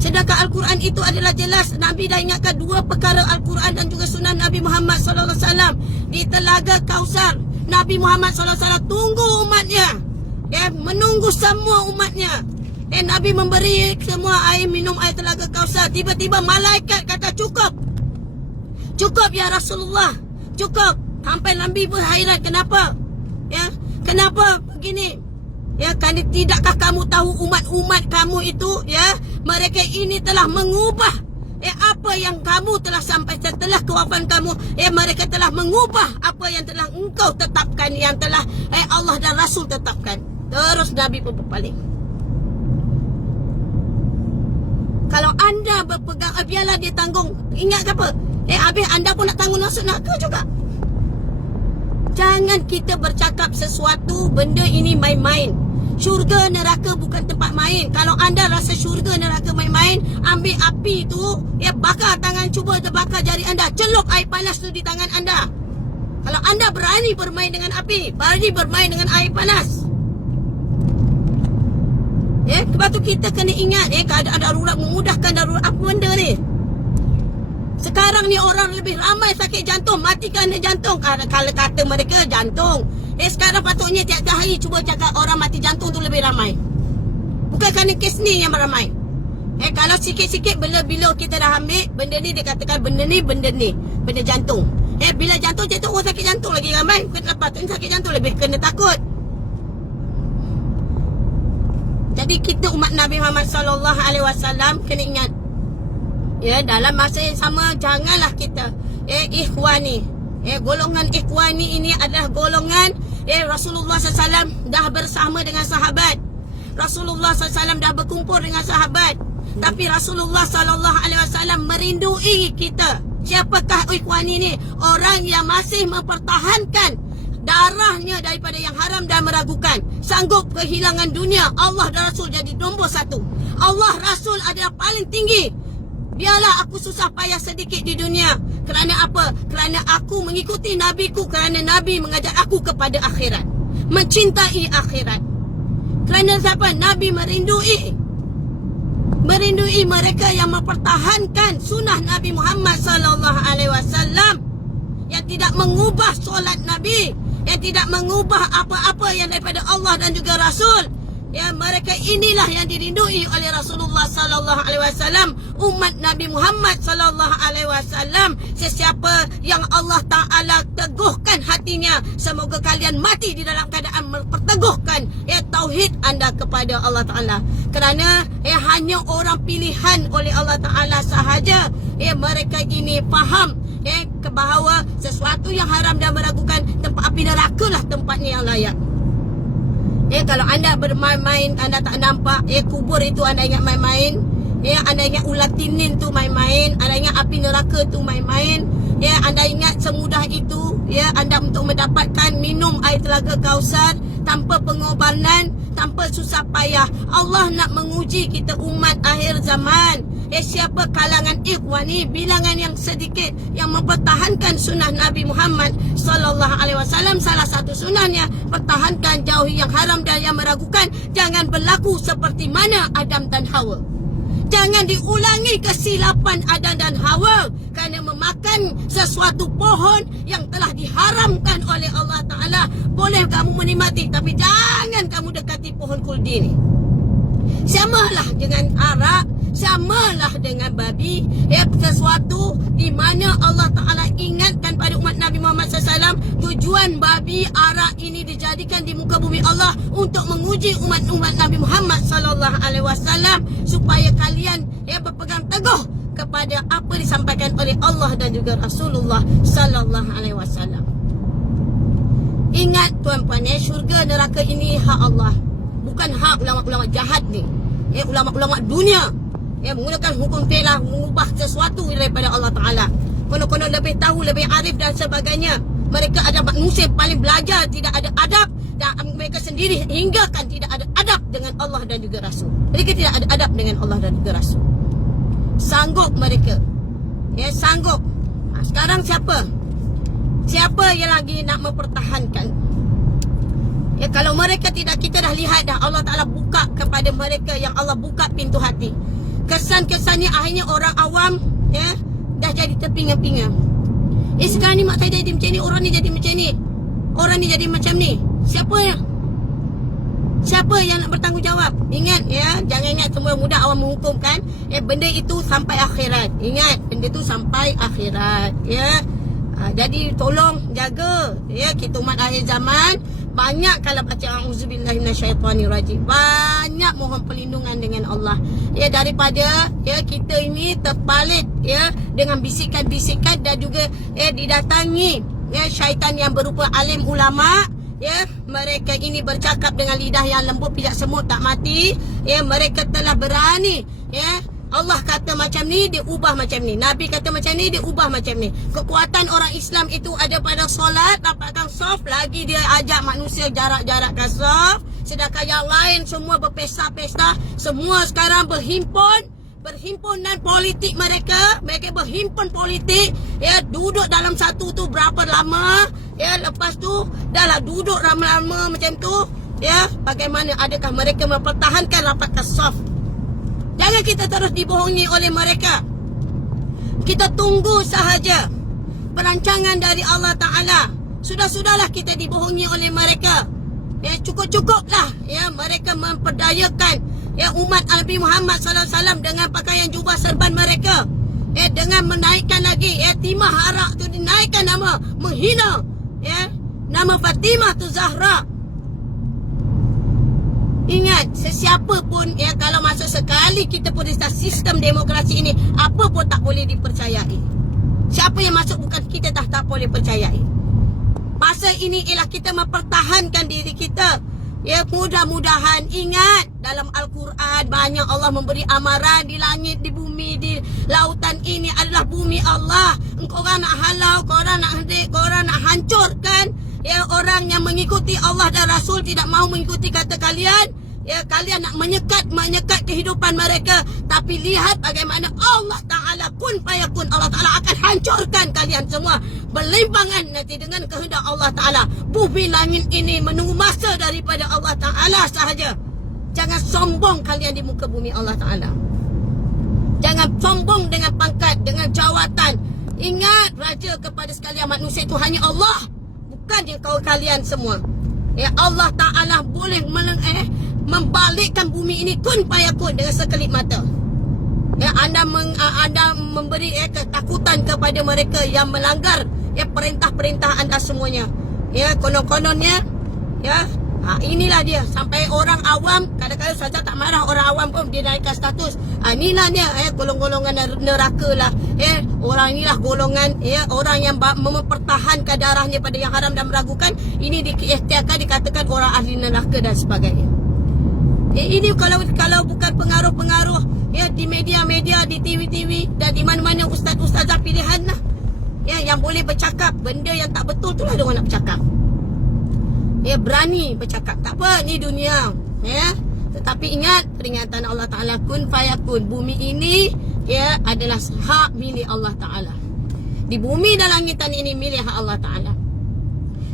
Sedangkan Al-Quran itu adalah jelas. Nabi dah ingatkan dua perkara, Al-Quran dan juga sunnah Nabi Muhammad SAW. Di Telaga Kausar, Nabi Muhammad SAW tunggu umatnya, menunggu semua umatnya. Nabi memberi semua air minum air Telaga Kausar. Tiba-tiba malaikat kata cukup. Cukup ya Rasulullah, cukup. Sampai Nabi pun hairan, kenapa? Kenapa begini? Kerana tidakkah kamu tahu umat-umat kamu itu, mereka ini telah mengubah apa yang kamu telah sampai setelah kewafatan kamu. Mereka telah mengubah apa yang telah engkau tetapkan, yang telah Allah dan Rasul tetapkan. Terus Nabi pun berpaling. Kalau anda berpegang, biarlah dia tanggung. Ingat apa? Habis anda pun nak tanggung masuk neraka juga. Jangan kita bercakap sesuatu benda ini main-main. Syurga neraka bukan tempat main. Kalau anda rasa syurga neraka main-main, ambil api tu, bakar tangan, cuba terbakar jari anda, celup air panas tu di tangan anda. Kalau anda berani bermain dengan api, berani bermain dengan air panas. Sebab tu kita kena ingat, keadaan darurat memudahkan darurat. Apa benda ni? Sekarang ni orang lebih ramai sakit jantung, mati kerana jantung. Kalau kata mereka jantung. Sekarang patutnya tiap-tiap hari cuba cakap orang mati jantung tu lebih ramai. Bukan kerana kes ni yang ramai. Kalau sikit-sikit bila kita dah ambil benda ni, dia katakan benda ni, benda jantung. Bila jantung orang sakit jantung lagi ramai. Bukan patutnya sakit jantung lebih kena takut. Jadi kita umat Nabi Muhammad SAW kena ingat, dalam masa yang sama janganlah kita ikhwani. Golongan ikhwani ini adalah golongan Rasulullah SAW dah bersama dengan sahabat. Rasulullah SAW dah berkumpul dengan sahabat. Tapi Rasulullah SAW merindui kita. Siapakah ikhwani ni? Orang yang masih mempertahankan darahnya daripada yang haram dan meragukan. Sanggup kehilangan dunia, Allah dan Rasul jadi nombor satu. Allah Rasul adalah paling tinggi. Biarlah aku susah payah sedikit di dunia. Kerana apa? Kerana aku mengikuti Nabiku. Kerana Nabi mengajak aku kepada akhirat, mencintai akhirat. Kerana siapa? Nabi merindui mereka yang mempertahankan sunnah Nabi Muhammad SAW, yang tidak mengubah solat Nabi, yang tidak mengubah apa-apa yang daripada Allah dan juga Rasul. Mereka inilah yang dirindui oleh Rasulullah SAW, umat Nabi Muhammad SAW. Sesiapa yang Allah Ta'ala teguhkan hatinya, semoga kalian mati di dalam keadaan memperteguhkan tauhid anda kepada Allah Ta'ala. Kerana hanya orang pilihan oleh Allah Ta'ala sahaja mereka ini faham ke bahawa sesuatu yang haram dan meragukan, tempat api neraka lah tempatnya yang layak. Kalau anda bermain-main, anda tak nampak, kubur itu anda ingat main-main, anda ingat ulat tinin tu main-main, anda ingat api neraka tu main-main, anda ingat semudah itu, anda untuk mendapatkan minum air telaga Kausar tanpa pengorbanan, tanpa susah payah. Allah nak menguji kita umat akhir zaman. Siapa kalangan ikhwan ni, bilangan yang sedikit yang mempertahankan sunnah Nabi Muhammad sallallahu alaihi wasallam. Salah satu sunnahnya, pertahankan jauhi yang haram dan yang meragukan. Jangan berlaku seperti mana Adam dan Hawa. Jangan diulangi kesilapan Adam dan Hawa kerana memakan sesuatu pohon yang telah diharamkan oleh Allah Ta'ala. Boleh kamu menikmati, tapi jangan kamu dekati pohon kuldi ni. Samalah dengan arak, samalah dengan babi, sesuatu di mana Allah Ta'ala ingatkan pada umat Nabi Muhammad SAW, tujuan babi arak ini dijadikan di muka bumi Allah untuk menguji umat-umat Nabi Muhammad SAW, supaya kalian berpegang teguh kepada apa disampaikan oleh Allah dan juga Rasulullah SAW. Ingat tuan-puan, syurga neraka ini hak Allah, bukan hak ulama-ulama jahat ni, ulama-ulama dunia menggunakan hukum telah mengubah sesuatu daripada Allah Ta'ala. Konon-konon lebih tahu, lebih arif dan sebagainya. Mereka ada manusia paling belajar, tidak ada adab, dan mereka sendiri hinggakan tidak ada adab dengan Allah dan juga Rasul. Mereka tidak ada adab dengan Allah dan juga Rasul. Sanggup mereka, sanggup. Sekarang siapa? Siapa yang lagi nak mempertahankan? Kalau mereka tidak, kita dah lihat dah, Allah Ta'ala buka kepada mereka yang Allah buka pintu hati. Kesan-kesannya akhirnya orang awam dah jadi terpinga-pinga. Sekarang ni mak saya jadi macam ni, orang ni jadi macam ni, orang ni jadi macam ni. Siapa yang nak bertanggungjawab? Ingat jangan ingat semua mudah awam menghukumkan. Benda itu sampai akhirat. Ingat, benda itu sampai akhirat. Jadi tolong jaga kita umat akhir zaman. Banyak kalau baca auzubillahi minasyaitonirrajim, banyak mohon perlindungan dengan Allah daripada kita ini terpalit dengan bisikan-bisikan dan juga didatangi syaitan yang berupa alim ulama. Mereka ini bercakap dengan lidah yang lembut, pijak semut tak mati. Mereka telah berani Allah kata macam ni, dia ubah macam ni. Nabi kata macam ni, dia ubah macam ni. Kekuatan orang Islam itu ada pada solat, rapatkan saf. Lagi dia ajak manusia jarak-jarakkan saf. Sedangkan yang lain semua berpesta-pesta. Semua sekarang berhimpunan politik mereka. Mereka berhimpun politik. Duduk dalam satu tu berapa lama. Lepas tu dah lah duduk lama-lama macam tu. Bagaimana adakah mereka mempertahankan rapatkan saf? Jangan kita terus dibohongi oleh mereka. Kita tunggu sahaja perancangan dari Allah Ta'ala. Sudah-sudahlah kita dibohongi oleh mereka. Cukup-cukuplah mereka memperdayakan umat Nabi Muhammad SAW dengan pakaian jubah serban mereka. Dengan menaikkan lagi timah arak tu, dinaikkan nama, menghina nama Fatimah tu Zahra. Ingat, sesiapa pun kalau masuk sekali kita pun sistem demokrasi ini, apa pun tak boleh dipercayai. Siapa yang masuk bukan kita tak boleh percayai. Masa ini ialah kita mempertahankan diri kita. Mudah-mudahan ingat, dalam Al-Quran banyak Allah memberi amaran. Di langit, di bumi, di lautan ini adalah bumi Allah. Korang nak halau, korang nak hendak, korang nak hancurkan orang yang mengikuti Allah dan Rasul, tidak mahu mengikuti kata kalian. Kalian nak menyekat kehidupan mereka. Tapi lihat bagaimana Allah Ta'ala kun fayakun. Allah Ta'ala akan hancurkan kalian semua berlimpangan nanti dengan kehendak Allah Ta'ala. Bumi langit ini menunggu masa daripada Allah Ta'ala sahaja. Jangan sombong kalian di muka bumi Allah Ta'ala. Jangan sombong dengan pangkat, dengan jawatan. Ingat, raja kepada sekalian manusia itu hanya Allah, bukan je kalian semua. Allah Ta'ala boleh membalikkan bumi ini kun fayakun dengan sekelip mata. Anda memberi ketakutan kepada mereka yang melanggar perintah-perintah anda semuanya. Konon-kononnya inilah dia. Sampai orang awam, kadang-kadang saja tak marah, orang awam pun dia naikkan status. Inilah dia golongan-golongan neraka lah. Orang inilah golongan orang yang mempertahankan darahnya pada yang haram dan meragukan. Ini diikhtiarkan, dikatakan orang ahli neraka dan sebagainya. Ini kalau bukan pengaruh-pengaruh di media-media, di TV-TV dan di mana-mana ustaz-ustazah pilihan lah, yang boleh bercakap benda yang tak betul tu lah dia orang nak bercakap. Berani bercakap. Tak apa, ni dunia. Tetapi ingat peringatan Allah Ta'ala, kun fayakun. Bumi ini adalah hak milik Allah Ta'ala. Di bumi dan langitan ini milik hak Allah Ta'ala.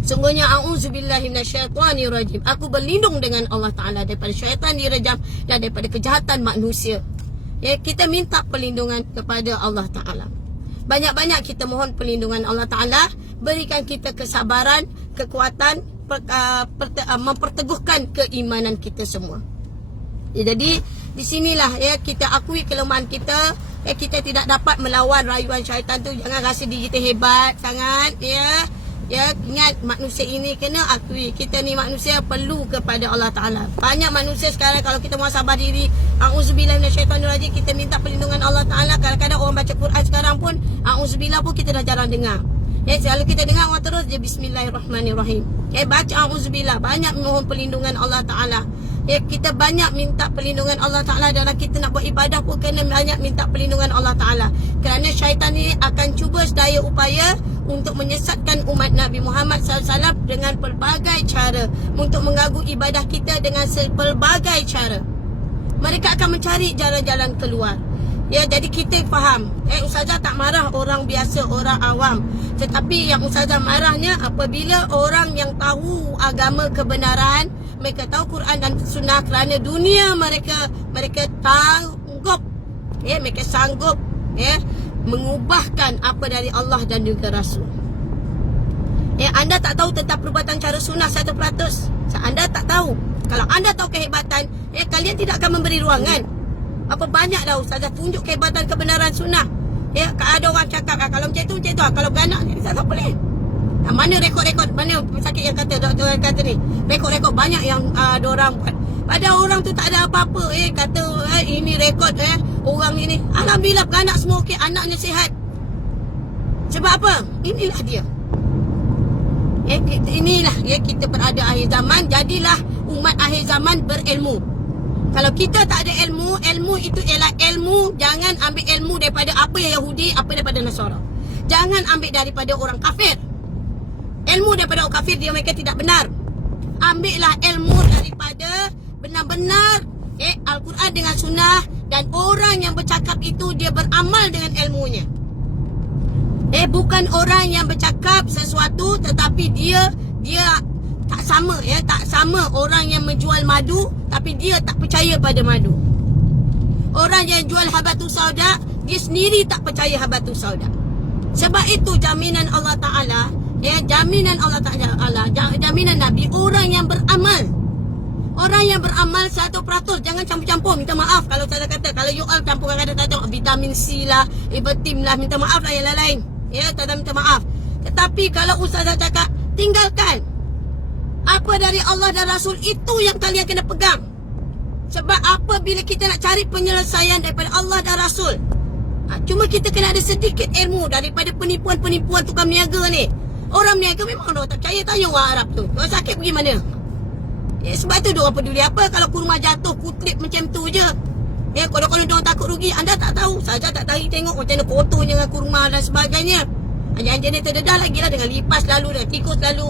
Sungguhnya a'udzubillahi minasyaitonirrajim. Aku berlindung dengan Allah Ta'ala daripada syaitan dirajam dan daripada kejahatan manusia. Kita minta perlindungan kepada Allah Ta'ala. Banyak-banyak kita mohon perlindungan Allah Ta'ala. Berikan kita kesabaran, kekuatan, memperteguhkan keimanan kita semua. Jadi di sinilah kita akui kelemahan kita. Kita tidak dapat melawan rayuan syaitan tu. Jangan rasa diri kita hebat sangat. Ingat, manusia ini kena akui, kita ni manusia perlu kepada Allah Ta'ala. Banyak manusia sekarang kalau kita mahu sabar diri, a'udzubillah minasyaitonirrajim, kita minta perlindungan Allah Ta'ala. Kadang-kadang orang baca Quran sekarang pun a'udzubillah pun kita dah jarang dengar. Selalu kita dengar orang terus je bismillahirrahmanirrahim. Baca a'udzubillah, banyak mohon perlindungan Allah Ta'ala. Kita banyak minta perlindungan Allah Ta'ala. Dalam kita nak buat ibadah pun kena banyak minta perlindungan Allah Ta'ala. Kerana syaitan ni akan cuba sedaya upaya untuk menyesatkan umat Nabi Muhammad SAW dengan pelbagai cara, untuk mengganggu ibadah kita dengan pelbagai cara. Mereka akan mencari jalan-jalan keluar. Jadi kita faham. Ustazah tak marah orang biasa, orang awam. Tetapi yang ustazah marahnya apabila orang yang tahu agama kebenaran, mereka tahu Quran dan Sunnah, kerana dunia mereka sanggup mereka sanggup mengubahkan apa dari Allah dan juga Rasul. Anda tak tahu tentang perbuatan cara sunnah 100%. Anda tak tahu. Kalau anda tahu kehebatan, kalian tidak akan memberi ruangan. Apa banyak dah ustazah tunjuk kehebatan kebenaran sunnah. Ada orang cakap kalau macam tu. Kalau beranak ni tak boleh. Mana rekod-rekod, mana sakit yang kata, doktor yang kata ni, rekod-rekod banyak yang diorang buat. Padahal orang tu tak ada apa-apa. Kata ini rekod orang ini. Alhamdulillah beranak semua okey, anaknya sihat. Sebab apa? Inilah dia. Inilah kita berada akhir zaman. Jadilah umat akhir zaman berilmu. Kalau kita tak ada ilmu, ilmu itu ialah ilmu. Jangan ambil ilmu daripada apa yang Yahudi, apa daripada Nasara. Jangan ambil daripada orang kafir. Ilmu daripada orang kafir, mereka tidak benar. Ambillah ilmu daripada benar-benar Al-Quran dengan Sunnah. Dan orang yang bercakap itu dia beramal dengan ilmunya. Bukan orang yang bercakap sesuatu tetapi dia tak sama. Tak sama orang yang menjual madu tapi dia tak percaya pada madu. Orang yang jual habatus sauda, dia sendiri tak percaya habatus sauda. Sebab itu jaminan Allah Ta'ala, jaminan Allah Ta'ala, jaminan Nabi, orang yang beramal. Orang yang beramal 100%. Jangan campur-campur. Minta maaf kalau saya kata, kalau you all campur kadang-kadang vitamin C lah, Ibertim lah, minta maaf lah yang lain-lain. Tak minta maaf. Tetapi kalau ustazah cakap, tinggalkan. Apa dari Allah dan Rasul, itu yang kalian kena pegang. Sebab apabila kita nak cari penyelesaian daripada Allah dan Rasul, cuma kita kena ada sedikit ilmu daripada penipuan-penipuan tukang niaga ni. Orang niaga memang orang tak percaya. Tanya orang Arab tu, orang sakit pergi mana? Sebab tu diorang peduli apa kalau kurma jatuh kutlip macam tu je. Kalau diorang takut rugi, anda tak tahu. Saja tak tahu tengok macam mana kotornya dengan kurma dan sebagainya. Anjing-anjing ni terdedah lagi lah dengan lipas lalu, dengan tikus lalu.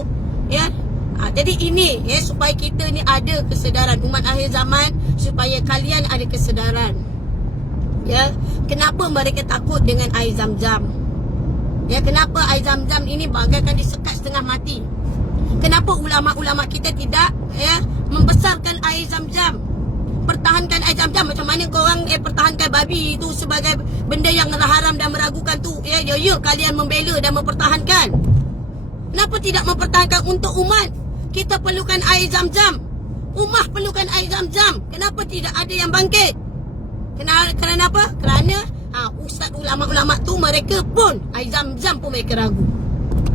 Jadi ini supaya kita ni ada kesedaran, umat akhir zaman, supaya kalian ada kesedaran. Kenapa mereka takut dengan air Zam-Zam? Kenapa air Zam-Zam ini bagaikan disekat setengah mati? Kenapa ulama-ulama kita tidak membesarkan air Zam-Zam? Pertahankan air Zam-Zam. Macam mana korang pertahankan babi itu sebagai benda yang haram dan meragukan tu? Kalian membela dan mempertahankan. Kenapa tidak mempertahankan untuk umat? Kita perlukan air Zam-Zam. Ummah perlukan air Zam-Zam. Kenapa tidak ada yang bangkit? Kerana apa? Kerana ustaz ulama-ulama tu mereka pun air Zam-Zam pun mereka ragu.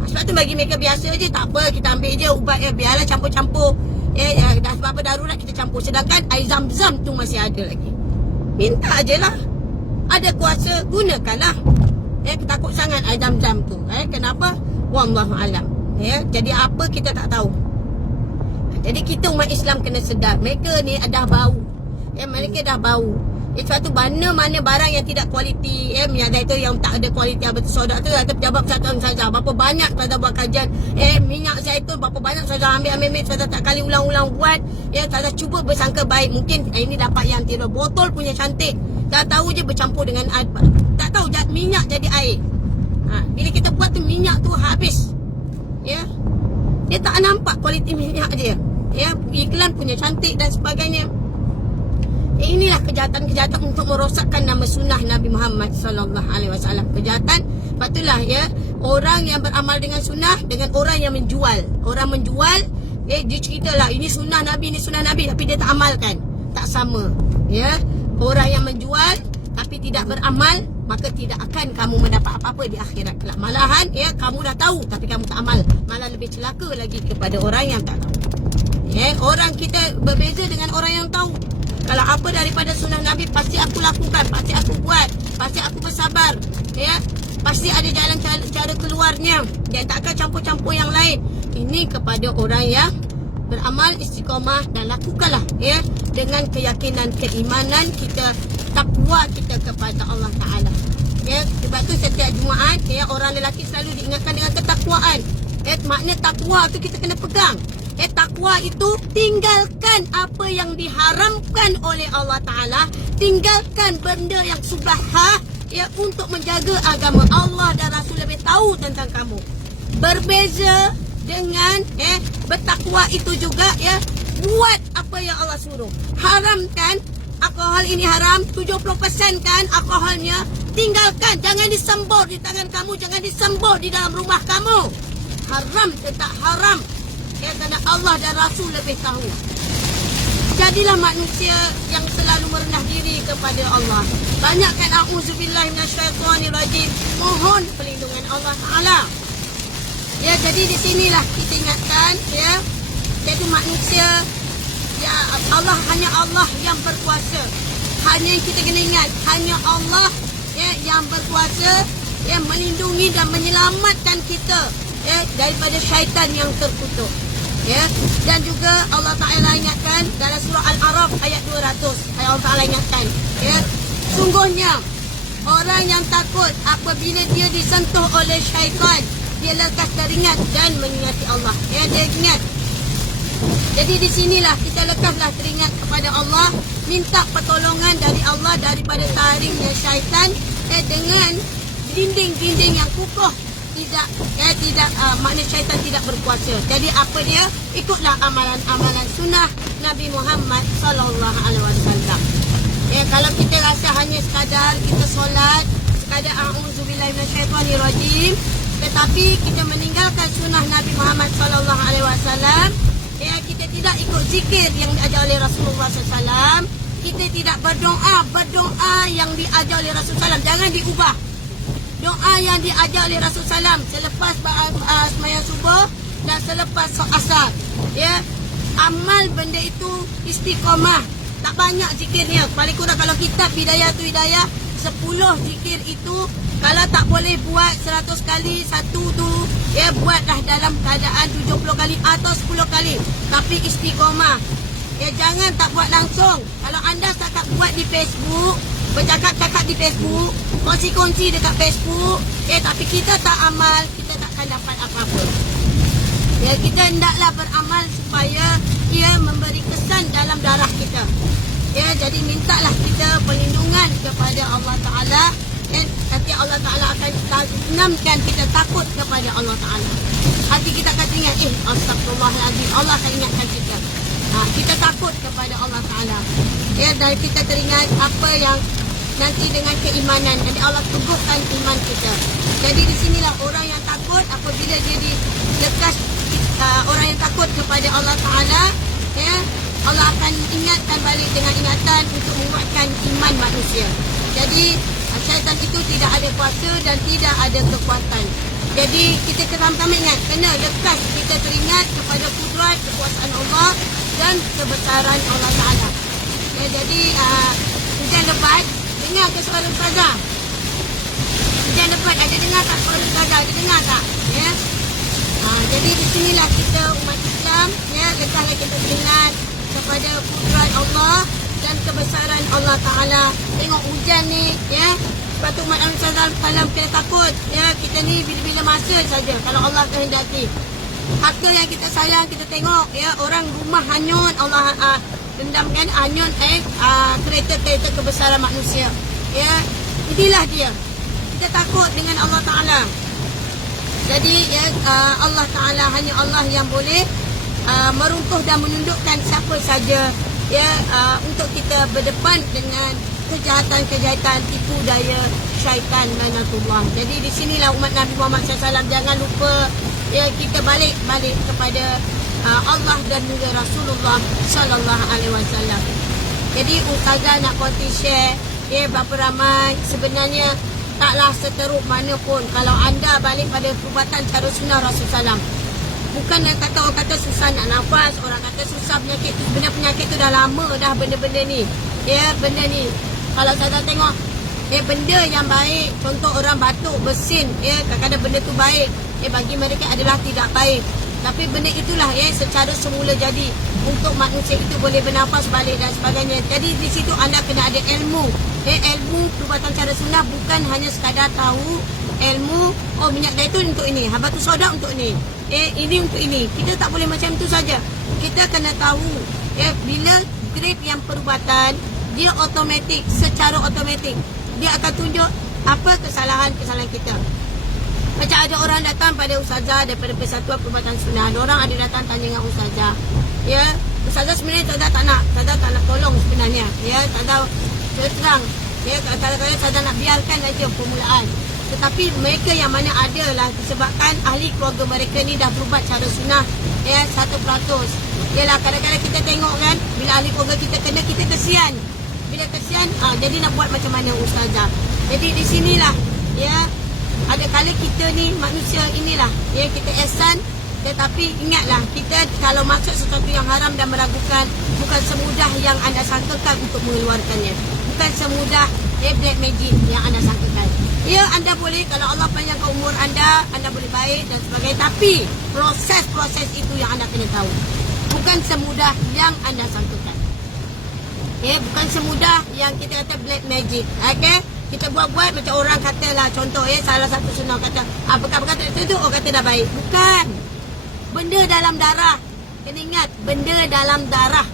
Sebab tu bagi mereka biasa je, tak apa, kita ambil je ubat biarlah campur-campur. darurat kita campur. Sedangkan air zam-zam tu masih ada lagi. Minta je lah. Ada kuasa, gunakanlah. Takut sangat air zam-zam tu. Kenapa? Wallahualam. Jadi apa kita tak tahu. Jadi kita umat Islam kena sedar. Mereka ni dah bau. Mereka dah bau. Suatu mana barang yang tidak kualiti, yang itu yang tak ada kualiti apa tu sodak tu, kata pejabat persatuan saja. Berapa banyak Ustazah buat kajian, minyak zaitun berapa banyak Ustazah ambil Ustazah tak kali ulang-ulang buat. Ustazah cuba bersangka baik, mungkin ini dapat yang tidak. Botol punya cantik, tak tahu je bercampur dengan air. Tak tahu minyak jadi air. Bila kita buat tu minyak tu habis. Dia tak nampak kualiti minyak dia. Iklan punya cantik dan sebagainya. Inilah kejahatan-kejahatan untuk merosakkan nama sunnah Nabi Muhammad sallallahu alaihi wasallam. Kejahatan. Patulah orang yang beramal dengan sunnah dengan orang yang menjual. Orang menjual, dia ceritalah ini sunnah Nabi, tapi dia tak amalkan. Tak sama. Orang yang menjual tapi tidak beramal, maka tidak akan kamu mendapat apa-apa di akhirat kelak. Malahan kamu dah tahu tapi kamu tak amal. Malah lebih celaka lagi kepada orang yang tak tahu. Orang kita berbeza dengan orang yang tahu. Kalau apa daripada sunnah Nabi pasti aku lakukan, pasti aku buat, pasti aku bersabar, pasti ada jalan cara keluarnya dan tak akan campur-campur yang lain. Ini kepada orang yang beramal istiqamah dan lakukanlah dengan keyakinan keimanan kita, takwa kita kepada Allah Taala. Sebab tu setiap Jumaat orang lelaki selalu diingatkan dengan ketakwaan. Makna takwa tu kita kena pegang. Takwa itu tinggalkan apa yang diharamkan oleh Allah Ta'ala. Tinggalkan benda yang subahah untuk menjaga agama. Allah dan Rasul lebih tahu tentang kamu. Berbeza dengan bertakwa itu juga buat apa yang Allah suruh. Haramkan alkohol ini haram, 70% kan alkoholnya. Tinggalkan, jangan disembur di tangan kamu, jangan disembur di dalam rumah kamu. Haram tetap haram. Kerana Allah dan Rasul lebih tahu. Jadilah manusia yang selalu merendah diri kepada Allah. Banyakkan a'udzubillahi minasyaitonirrajim. Mohon perlindungan Allah Taala. Jadi di sinilah kita ingatkan jadi manusia Allah, hanya Allah yang berkuasa. Hanya kita kena ingat, hanya Allah yang berkuasa melindungi dan menyelamatkan kita daripada syaitan yang terkutuk. Dan juga Allah Ta'ala ingatkan dalam surah Al-A'raf ayat 200. Allah Ta'ala ingatkan sungguhnya orang yang takut apabila dia disentuh oleh syaitan, dia lekas teringat dan mengingati Allah. Dia ingat. Jadi di sinilah kita lekaslah teringat kepada Allah, minta pertolongan dari Allah daripada taringnya syaitan dengan dinding-dinding yang kukuh. Tidak makna syaitan tidak berkuasa. Jadi apa dia? Ikutlah amalan-amalan sunnah Nabi Muhammad sallallahu alaihi wasallam. Kalau kita rasa hanya sekadar kita solat, sekadar a'udzubillahi minasyaitonirrajim, tetapi kita meninggalkan sunnah Nabi Muhammad sallallahu alaihi wasallam, kita tidak ikut zikir yang diajar oleh Rasulullah SAW, kita tidak berdoa yang diajar oleh Rasulullah SAW, jangan diubah. Doa yang diajar oleh Rasulullah SAW selepas sembahyang subuh dan selepas asar. Amal benda itu istiqamah. Tak banyak zikirnya. Paling kurang kalau kitab Hidayah tu Hidayah, 10 zikir itu kalau tak boleh buat 100 kali, satu tu buatlah dalam keadaan 70 kali atau 10 kali. Tapi istiqamah. Jangan tak buat langsung. Kalau anda setakat buat di Facebook, bercakap-cakap di Facebook, kongsi-kongsi dekat Facebook, tapi kita tak amal, kita takkan dapat apa-apa. Kita hendaklah beramal supaya ia memberi kesan dalam darah kita. Jadi mintalah kita perlindungan kepada Allah Ta'ala. Nanti Allah Ta'ala akan tanamkan kita takut kepada Allah Ta'ala. Hati kita akan ingat, astagfirullahaladzim, Allah akan ingatkan kita. Kita takut kepada Allah Ta'ala. Dan kita teringat apa yang nanti dengan keimanan, nanti Allah teguhkan iman kita. Jadi di sinilah orang yang takut apabila dia dilekas, orang yang takut kepada Allah Ta'ala, Allah akan ingatkan balik dengan ingatan untuk menguatkan iman manusia. Jadi syaitan itu tidak ada kuasa dan tidak ada kekuatan. Jadi kita pertama-tama ingat, kena lekas kita teringat kepada kudrat kekuasaan Allah dan kebesaran Allah Ta'ala. Ya, jadi hujan lebat, dengar ke suara ustazah? Hujan lebat, ada dengar tak suara ustazah? Ada dengar tak? Ya. Jadi di sinilah kita umat Islam, ya, letaklah kita ingat kepada kudrat Allah dan kebesaran Allah Ta'ala. Tengok hujan ni, ya. Sebab tu umat Islam kalau kita takut, ya, kita ni bila-bila masa saja kalau Allah kehendaki. Harta yang kita sayang, kita tengok, ya, orang rumah hanyut, Allah dendamkan hanyut kereta-kereta kebesaran manusia. Ya, inilah dia. Kita takut dengan Allah Ta'ala. Jadi, ya, Allah Ta'ala, hanya Allah yang boleh meruntuh dan menundukkan siapa saja, ya, untuk kita berdepan dengan kejahatan-kejahatan tipu daya syaitan lanatullah. Jadi di sinilah umat Nabi Muhammad SAW, jangan lupa, ya, kita balik kepada Allah dan juga Rasulullah sallallahu alaihi wasallam. Jadi ustazah nak konti share, ya, berapa ramai sebenarnya taklah seteruk mana pun kalau anda balik pada perubatan cara sunnah Rasulullah SAW. Bukan yang kata orang kata susah nak nafas, orang kata susah penyakit tu, sebenarnya penyakit tu dah lama dah benda-benda ni. Ya, benda ni kalau saya tengok, benda yang baik, contoh orang batuk, bersin, ya, kadang-kadang benda tu baik, bagi mereka adalah tidak baik. Tapi benda itulah, ya, secara semula jadi untuk manusia itu boleh bernafas balik dan sebagainya. Jadi di situ anda kena ada ilmu. Ilmu perubatan cara sunnah bukan hanya sekadar tahu ilmu, oh minyak zaitun untuk ini, habatus sauda untuk ini, ini untuk ini. Kita tak boleh macam tu saja. Kita kena tahu, ya, bila grip yang perubatan, dia automatik, secara automatik dia akan tunjuk apa kesalahan-kesalahan kita. Macam ada orang datang pada ustazah daripada Persatuan Perubatan Sunnah. Orang ada datang tanya dengan ustazah. Ya, ustazah sebenarnya ustazah tak nak tolong sebenarnya. Ya, ustazah terang. Ya, kadang-kadang ustazah nak biarkan saja permulaan. Tetapi mereka yang mana adalah disebabkan ahli keluarga mereka ni dah berubat cara sunnah, ya, 100%. Yalah, kadang-kadang kita tengok kan, bila ahli keluarga kita kena, kita kesian. Bila kesian, jadi nak buat macam mana ustazah. Jadi di sinilah, ya, ada kala kita ni manusia inilah, ya, kita ihsan, tetapi ingatlah, kita kalau masuk sesuatu yang haram dan meragukan, bukan semudah yang anda sangkakan untuk mengeluarkannya. Bukan semudah black magic yang anda sangkakan. Ya, anda boleh, kalau Allah panjangkan umur anda boleh baik dan sebagainya. Tapi proses-proses itu yang anda kena tahu. Bukan semudah yang anda sangkakan. Ya, bukan semudah yang kita kata black magic. Okay? Kita buat-buat macam orang katalah, contoh, ya, salah satu sunnah kata, bekas-bekas tertentu, orang kata dah baik. Bukan. Benda dalam darah. Kena ingat, benda dalam darah.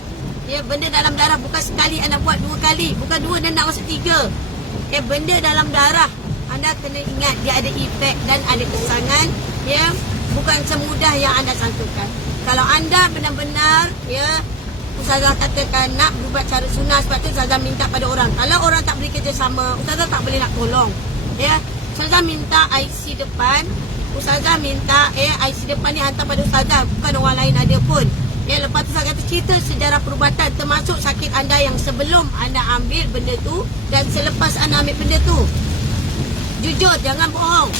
Ya, benda dalam darah bukan sekali anda buat 2 kali. Bukan 2 dan nak masuk 3. Ya, benda dalam darah. Anda kena ingat dia ada efek dan ada kesangan, ya, bukan semudah yang anda sangkakan. Kalau anda benar-benar, ya, ustazah katakan nak berubat cara sunnah, sebab tu ustazah minta pada orang. Kalau orang tak boleh kerjasama, ustazah tak boleh nak tolong. Ya, ustazah minta IC depan, ustazah minta IC depan ni hantar pada ustazah, bukan orang lain ada pun. Ya, lepas tu saya kata cerita sejarah perubatan, termasuk sakit anda yang sebelum anda ambil benda tu dan selepas anda ambil benda tu. Jujur, jangan bohong.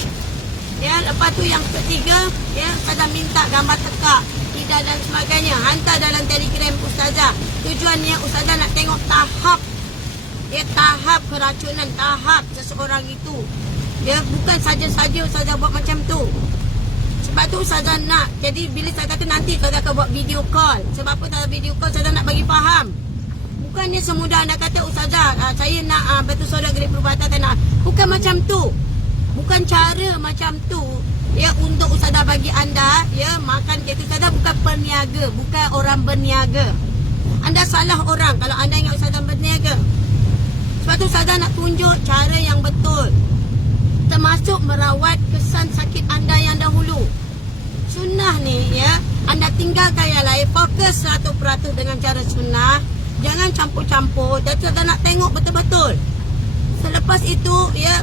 Ya, lepas tu yang ketiga, ya, ustazah minta gambar tekak, tidak dan sebagainya, hantar dalam Telegram ustazah. Tujuannya ustazah nak tengok tahap, ya, tahap keracunan, tahap seseorang itu. Ya, bukan saja-saja ustazah buat macam tu. Sebab tu ustazah nak, jadi bila saya kata nanti ustazah akan buat video call. Sebab apa ustazah video call? Ustazah nak bagi faham. Bukannya semudah anda kata ustazah, saya nak batu soda grade perubatan, nak. Bukan macam tu. Bukan cara macam tu. Ya, untuk ustazah bagi anda, ya, makan kereta ustazah bukan peniaga, bukan orang berniaga. Anda salah orang kalau anda ingat ustazah berniaga. Sebab tu ustazah nak tunjuk cara yang betul, termasuk merawat kesan sakit anda yang dahulu. Sunnah ni, ya, anda tinggalkan yang lain, fokus 100% dengan cara sunnah. Jangan campur-campur. Jadi ustazah nak tengok betul-betul. Selepas itu, ya,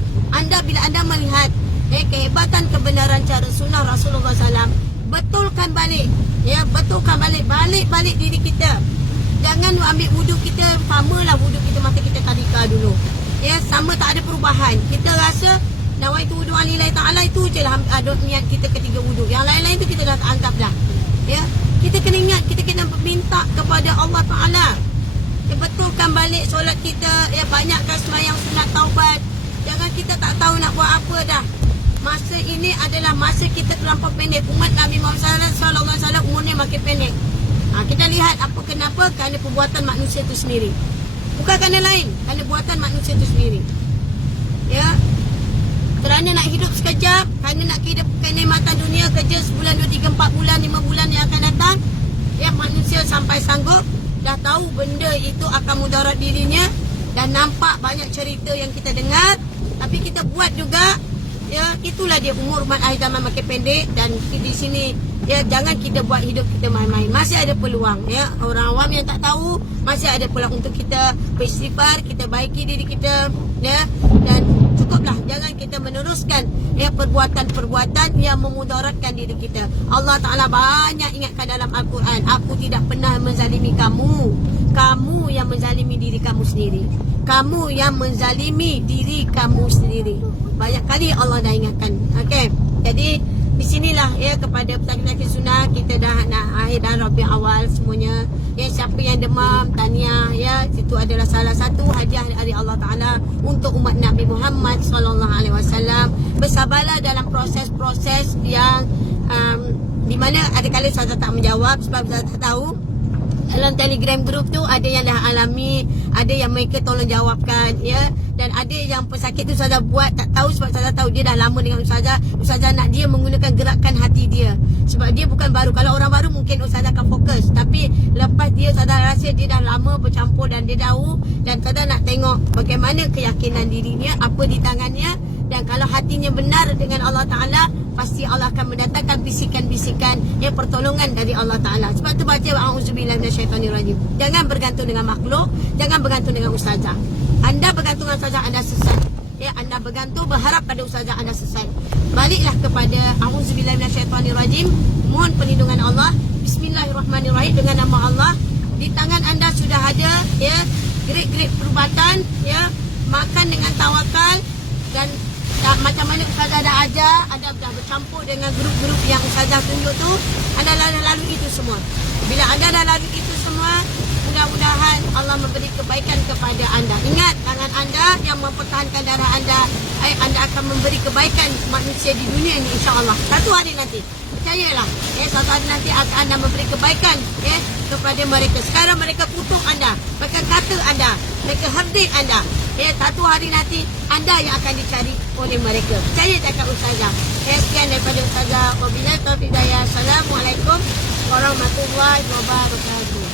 bila anda melihat kehebatan kebenaran cara sunnah Rasulullah SAW, betulkan balik. Ya, betulkan balik. Balik diri kita. Jangan ambil wuduk kita, samalah wuduk kita masa kita tadika dulu. Ya, sama, tak ada perubahan. Kita rasa nawaitu wudu lillahi ta'ala, itu je lah niat kita ketiga wuduk. Yang lain-lain tu kita dah tak anggap dah. Ya, Kita kena ingat, kita kena minta kepada Allah Ta'ala. Betulkan balik solat kita, banyakkan sembahyang sunat taubat. Jangan kita tak tahu nak buat apa dah. Masa ini adalah masa kita terlampau pendek. Umat Nabi Muhammad SAW umurnya makin pendek. Kita lihat apa kenapa? Kerana perbuatan manusia itu sendiri. Bukan kerana lain, kerana buatan manusia itu sendiri. Ya. Kerana nak hidup sekejap, kerana nak hidup kenikmatan dunia, kerja sebulan, 2, 3, 4 bulan, 5 bulan yang akan datang, manusia sampai sanggup dah tahu benda itu akan mudarat dirinya, dan nampak banyak cerita yang kita dengar, tapi kita buat juga. Itulah dia umur umat akhir zaman makin pendek. Dan di sini jangan kita buat hidup kita main-main. Masih ada peluang, orang awam yang tak tahu, masih ada peluang untuk kita beristighfar, kita baiki diri kita, dan cukuplah, jangan kita meneruskan perbuatan-perbuatan yang memudaratkan diri kita. Allah Ta'ala banyak ingatkan dalam Al-Quran, aku tidak pernah menzalimi kamu. Kamu yang menzalimi diri kamu sendiri. Kamu yang menzalimi diri kamu sendiri. Banyak kali Allah dah ingatkan. Okey. Jadi di sinilah kepada pesakit-pesakit sunnah, kita dah nak akhir dan Rabiul Awal semuanya. Siapa yang demam, tahniah, itu adalah salah satu hadiah dari Allah Taala untuk umat Nabi Muhammad sallallahu alaihi wasallam. Bersabarlah dalam proses-proses yang di mana ada kali saya tak menjawab sebab saya tak tahu. Dalam Telegram group tu ada yang dah alami, ada yang mereka tolong jawabkan, dan ada yang pesakit tu Ustazah buat tak tahu sebab Ustazah tahu dia dah lama dengan Ustazah. Ustazah nak dia menggunakan gerakan hati dia, sebab dia bukan baru. Kalau orang baru mungkin Ustazah akan fokus, tapi lepas dia Ustazah rasa dia dah lama bercampur dan dia tahu, dan Ustazah nak tengok bagaimana keyakinan dirinya, apa di tangannya. Dan kalau hatinya benar dengan Allah Ta'ala, pasti Allah akan mendatangkan bisikan-bisikan pertolongan dari Allah Ta'ala. Sebab tu baca a'udzubillahi minasyaitonirrajim. Jangan bergantung dengan makhluk, jangan bergantung dengan ustazah. Anda bergantung dengan ustazah, anda sesat. Anda bergantung, berharap pada ustazah, anda sesat. Baliklah kepada a'udzubillahi minasyaitonirrajim. Mohon perlindungan Allah. Bismillahirrahmanirrahim. Dengan nama Allah. Di tangan anda sudah ada grade-grade perubatan, makan dengan tawakal. Dan macam mana Ustazah dah ajar, anda dah bercampur dengan grup-grup yang Ustazah tunjuk tu, anda dah lalui itu semua. Bila anda dah lalui itu semua, mudah-mudahan Allah memberi kebaikan kepada anda. Ingat, tangan anda yang mempertahankan darah anda, anda akan memberi kebaikan manusia di dunia ini, insya-Allah. Satu hari nanti, percayalah, satu hari nanti akan anda memberi kebaikan kepada mereka. Sekarang mereka kutuk anda, mereka kata anda, mereka herdik anda. Satu hari nanti anda yang akan dicari oleh mereka. Percaya cakap Ustazah. Sekian daripada Ustazah. Wabillahi taufiq hidayah. Assalamualaikum warahmatullahi wabarakatuh.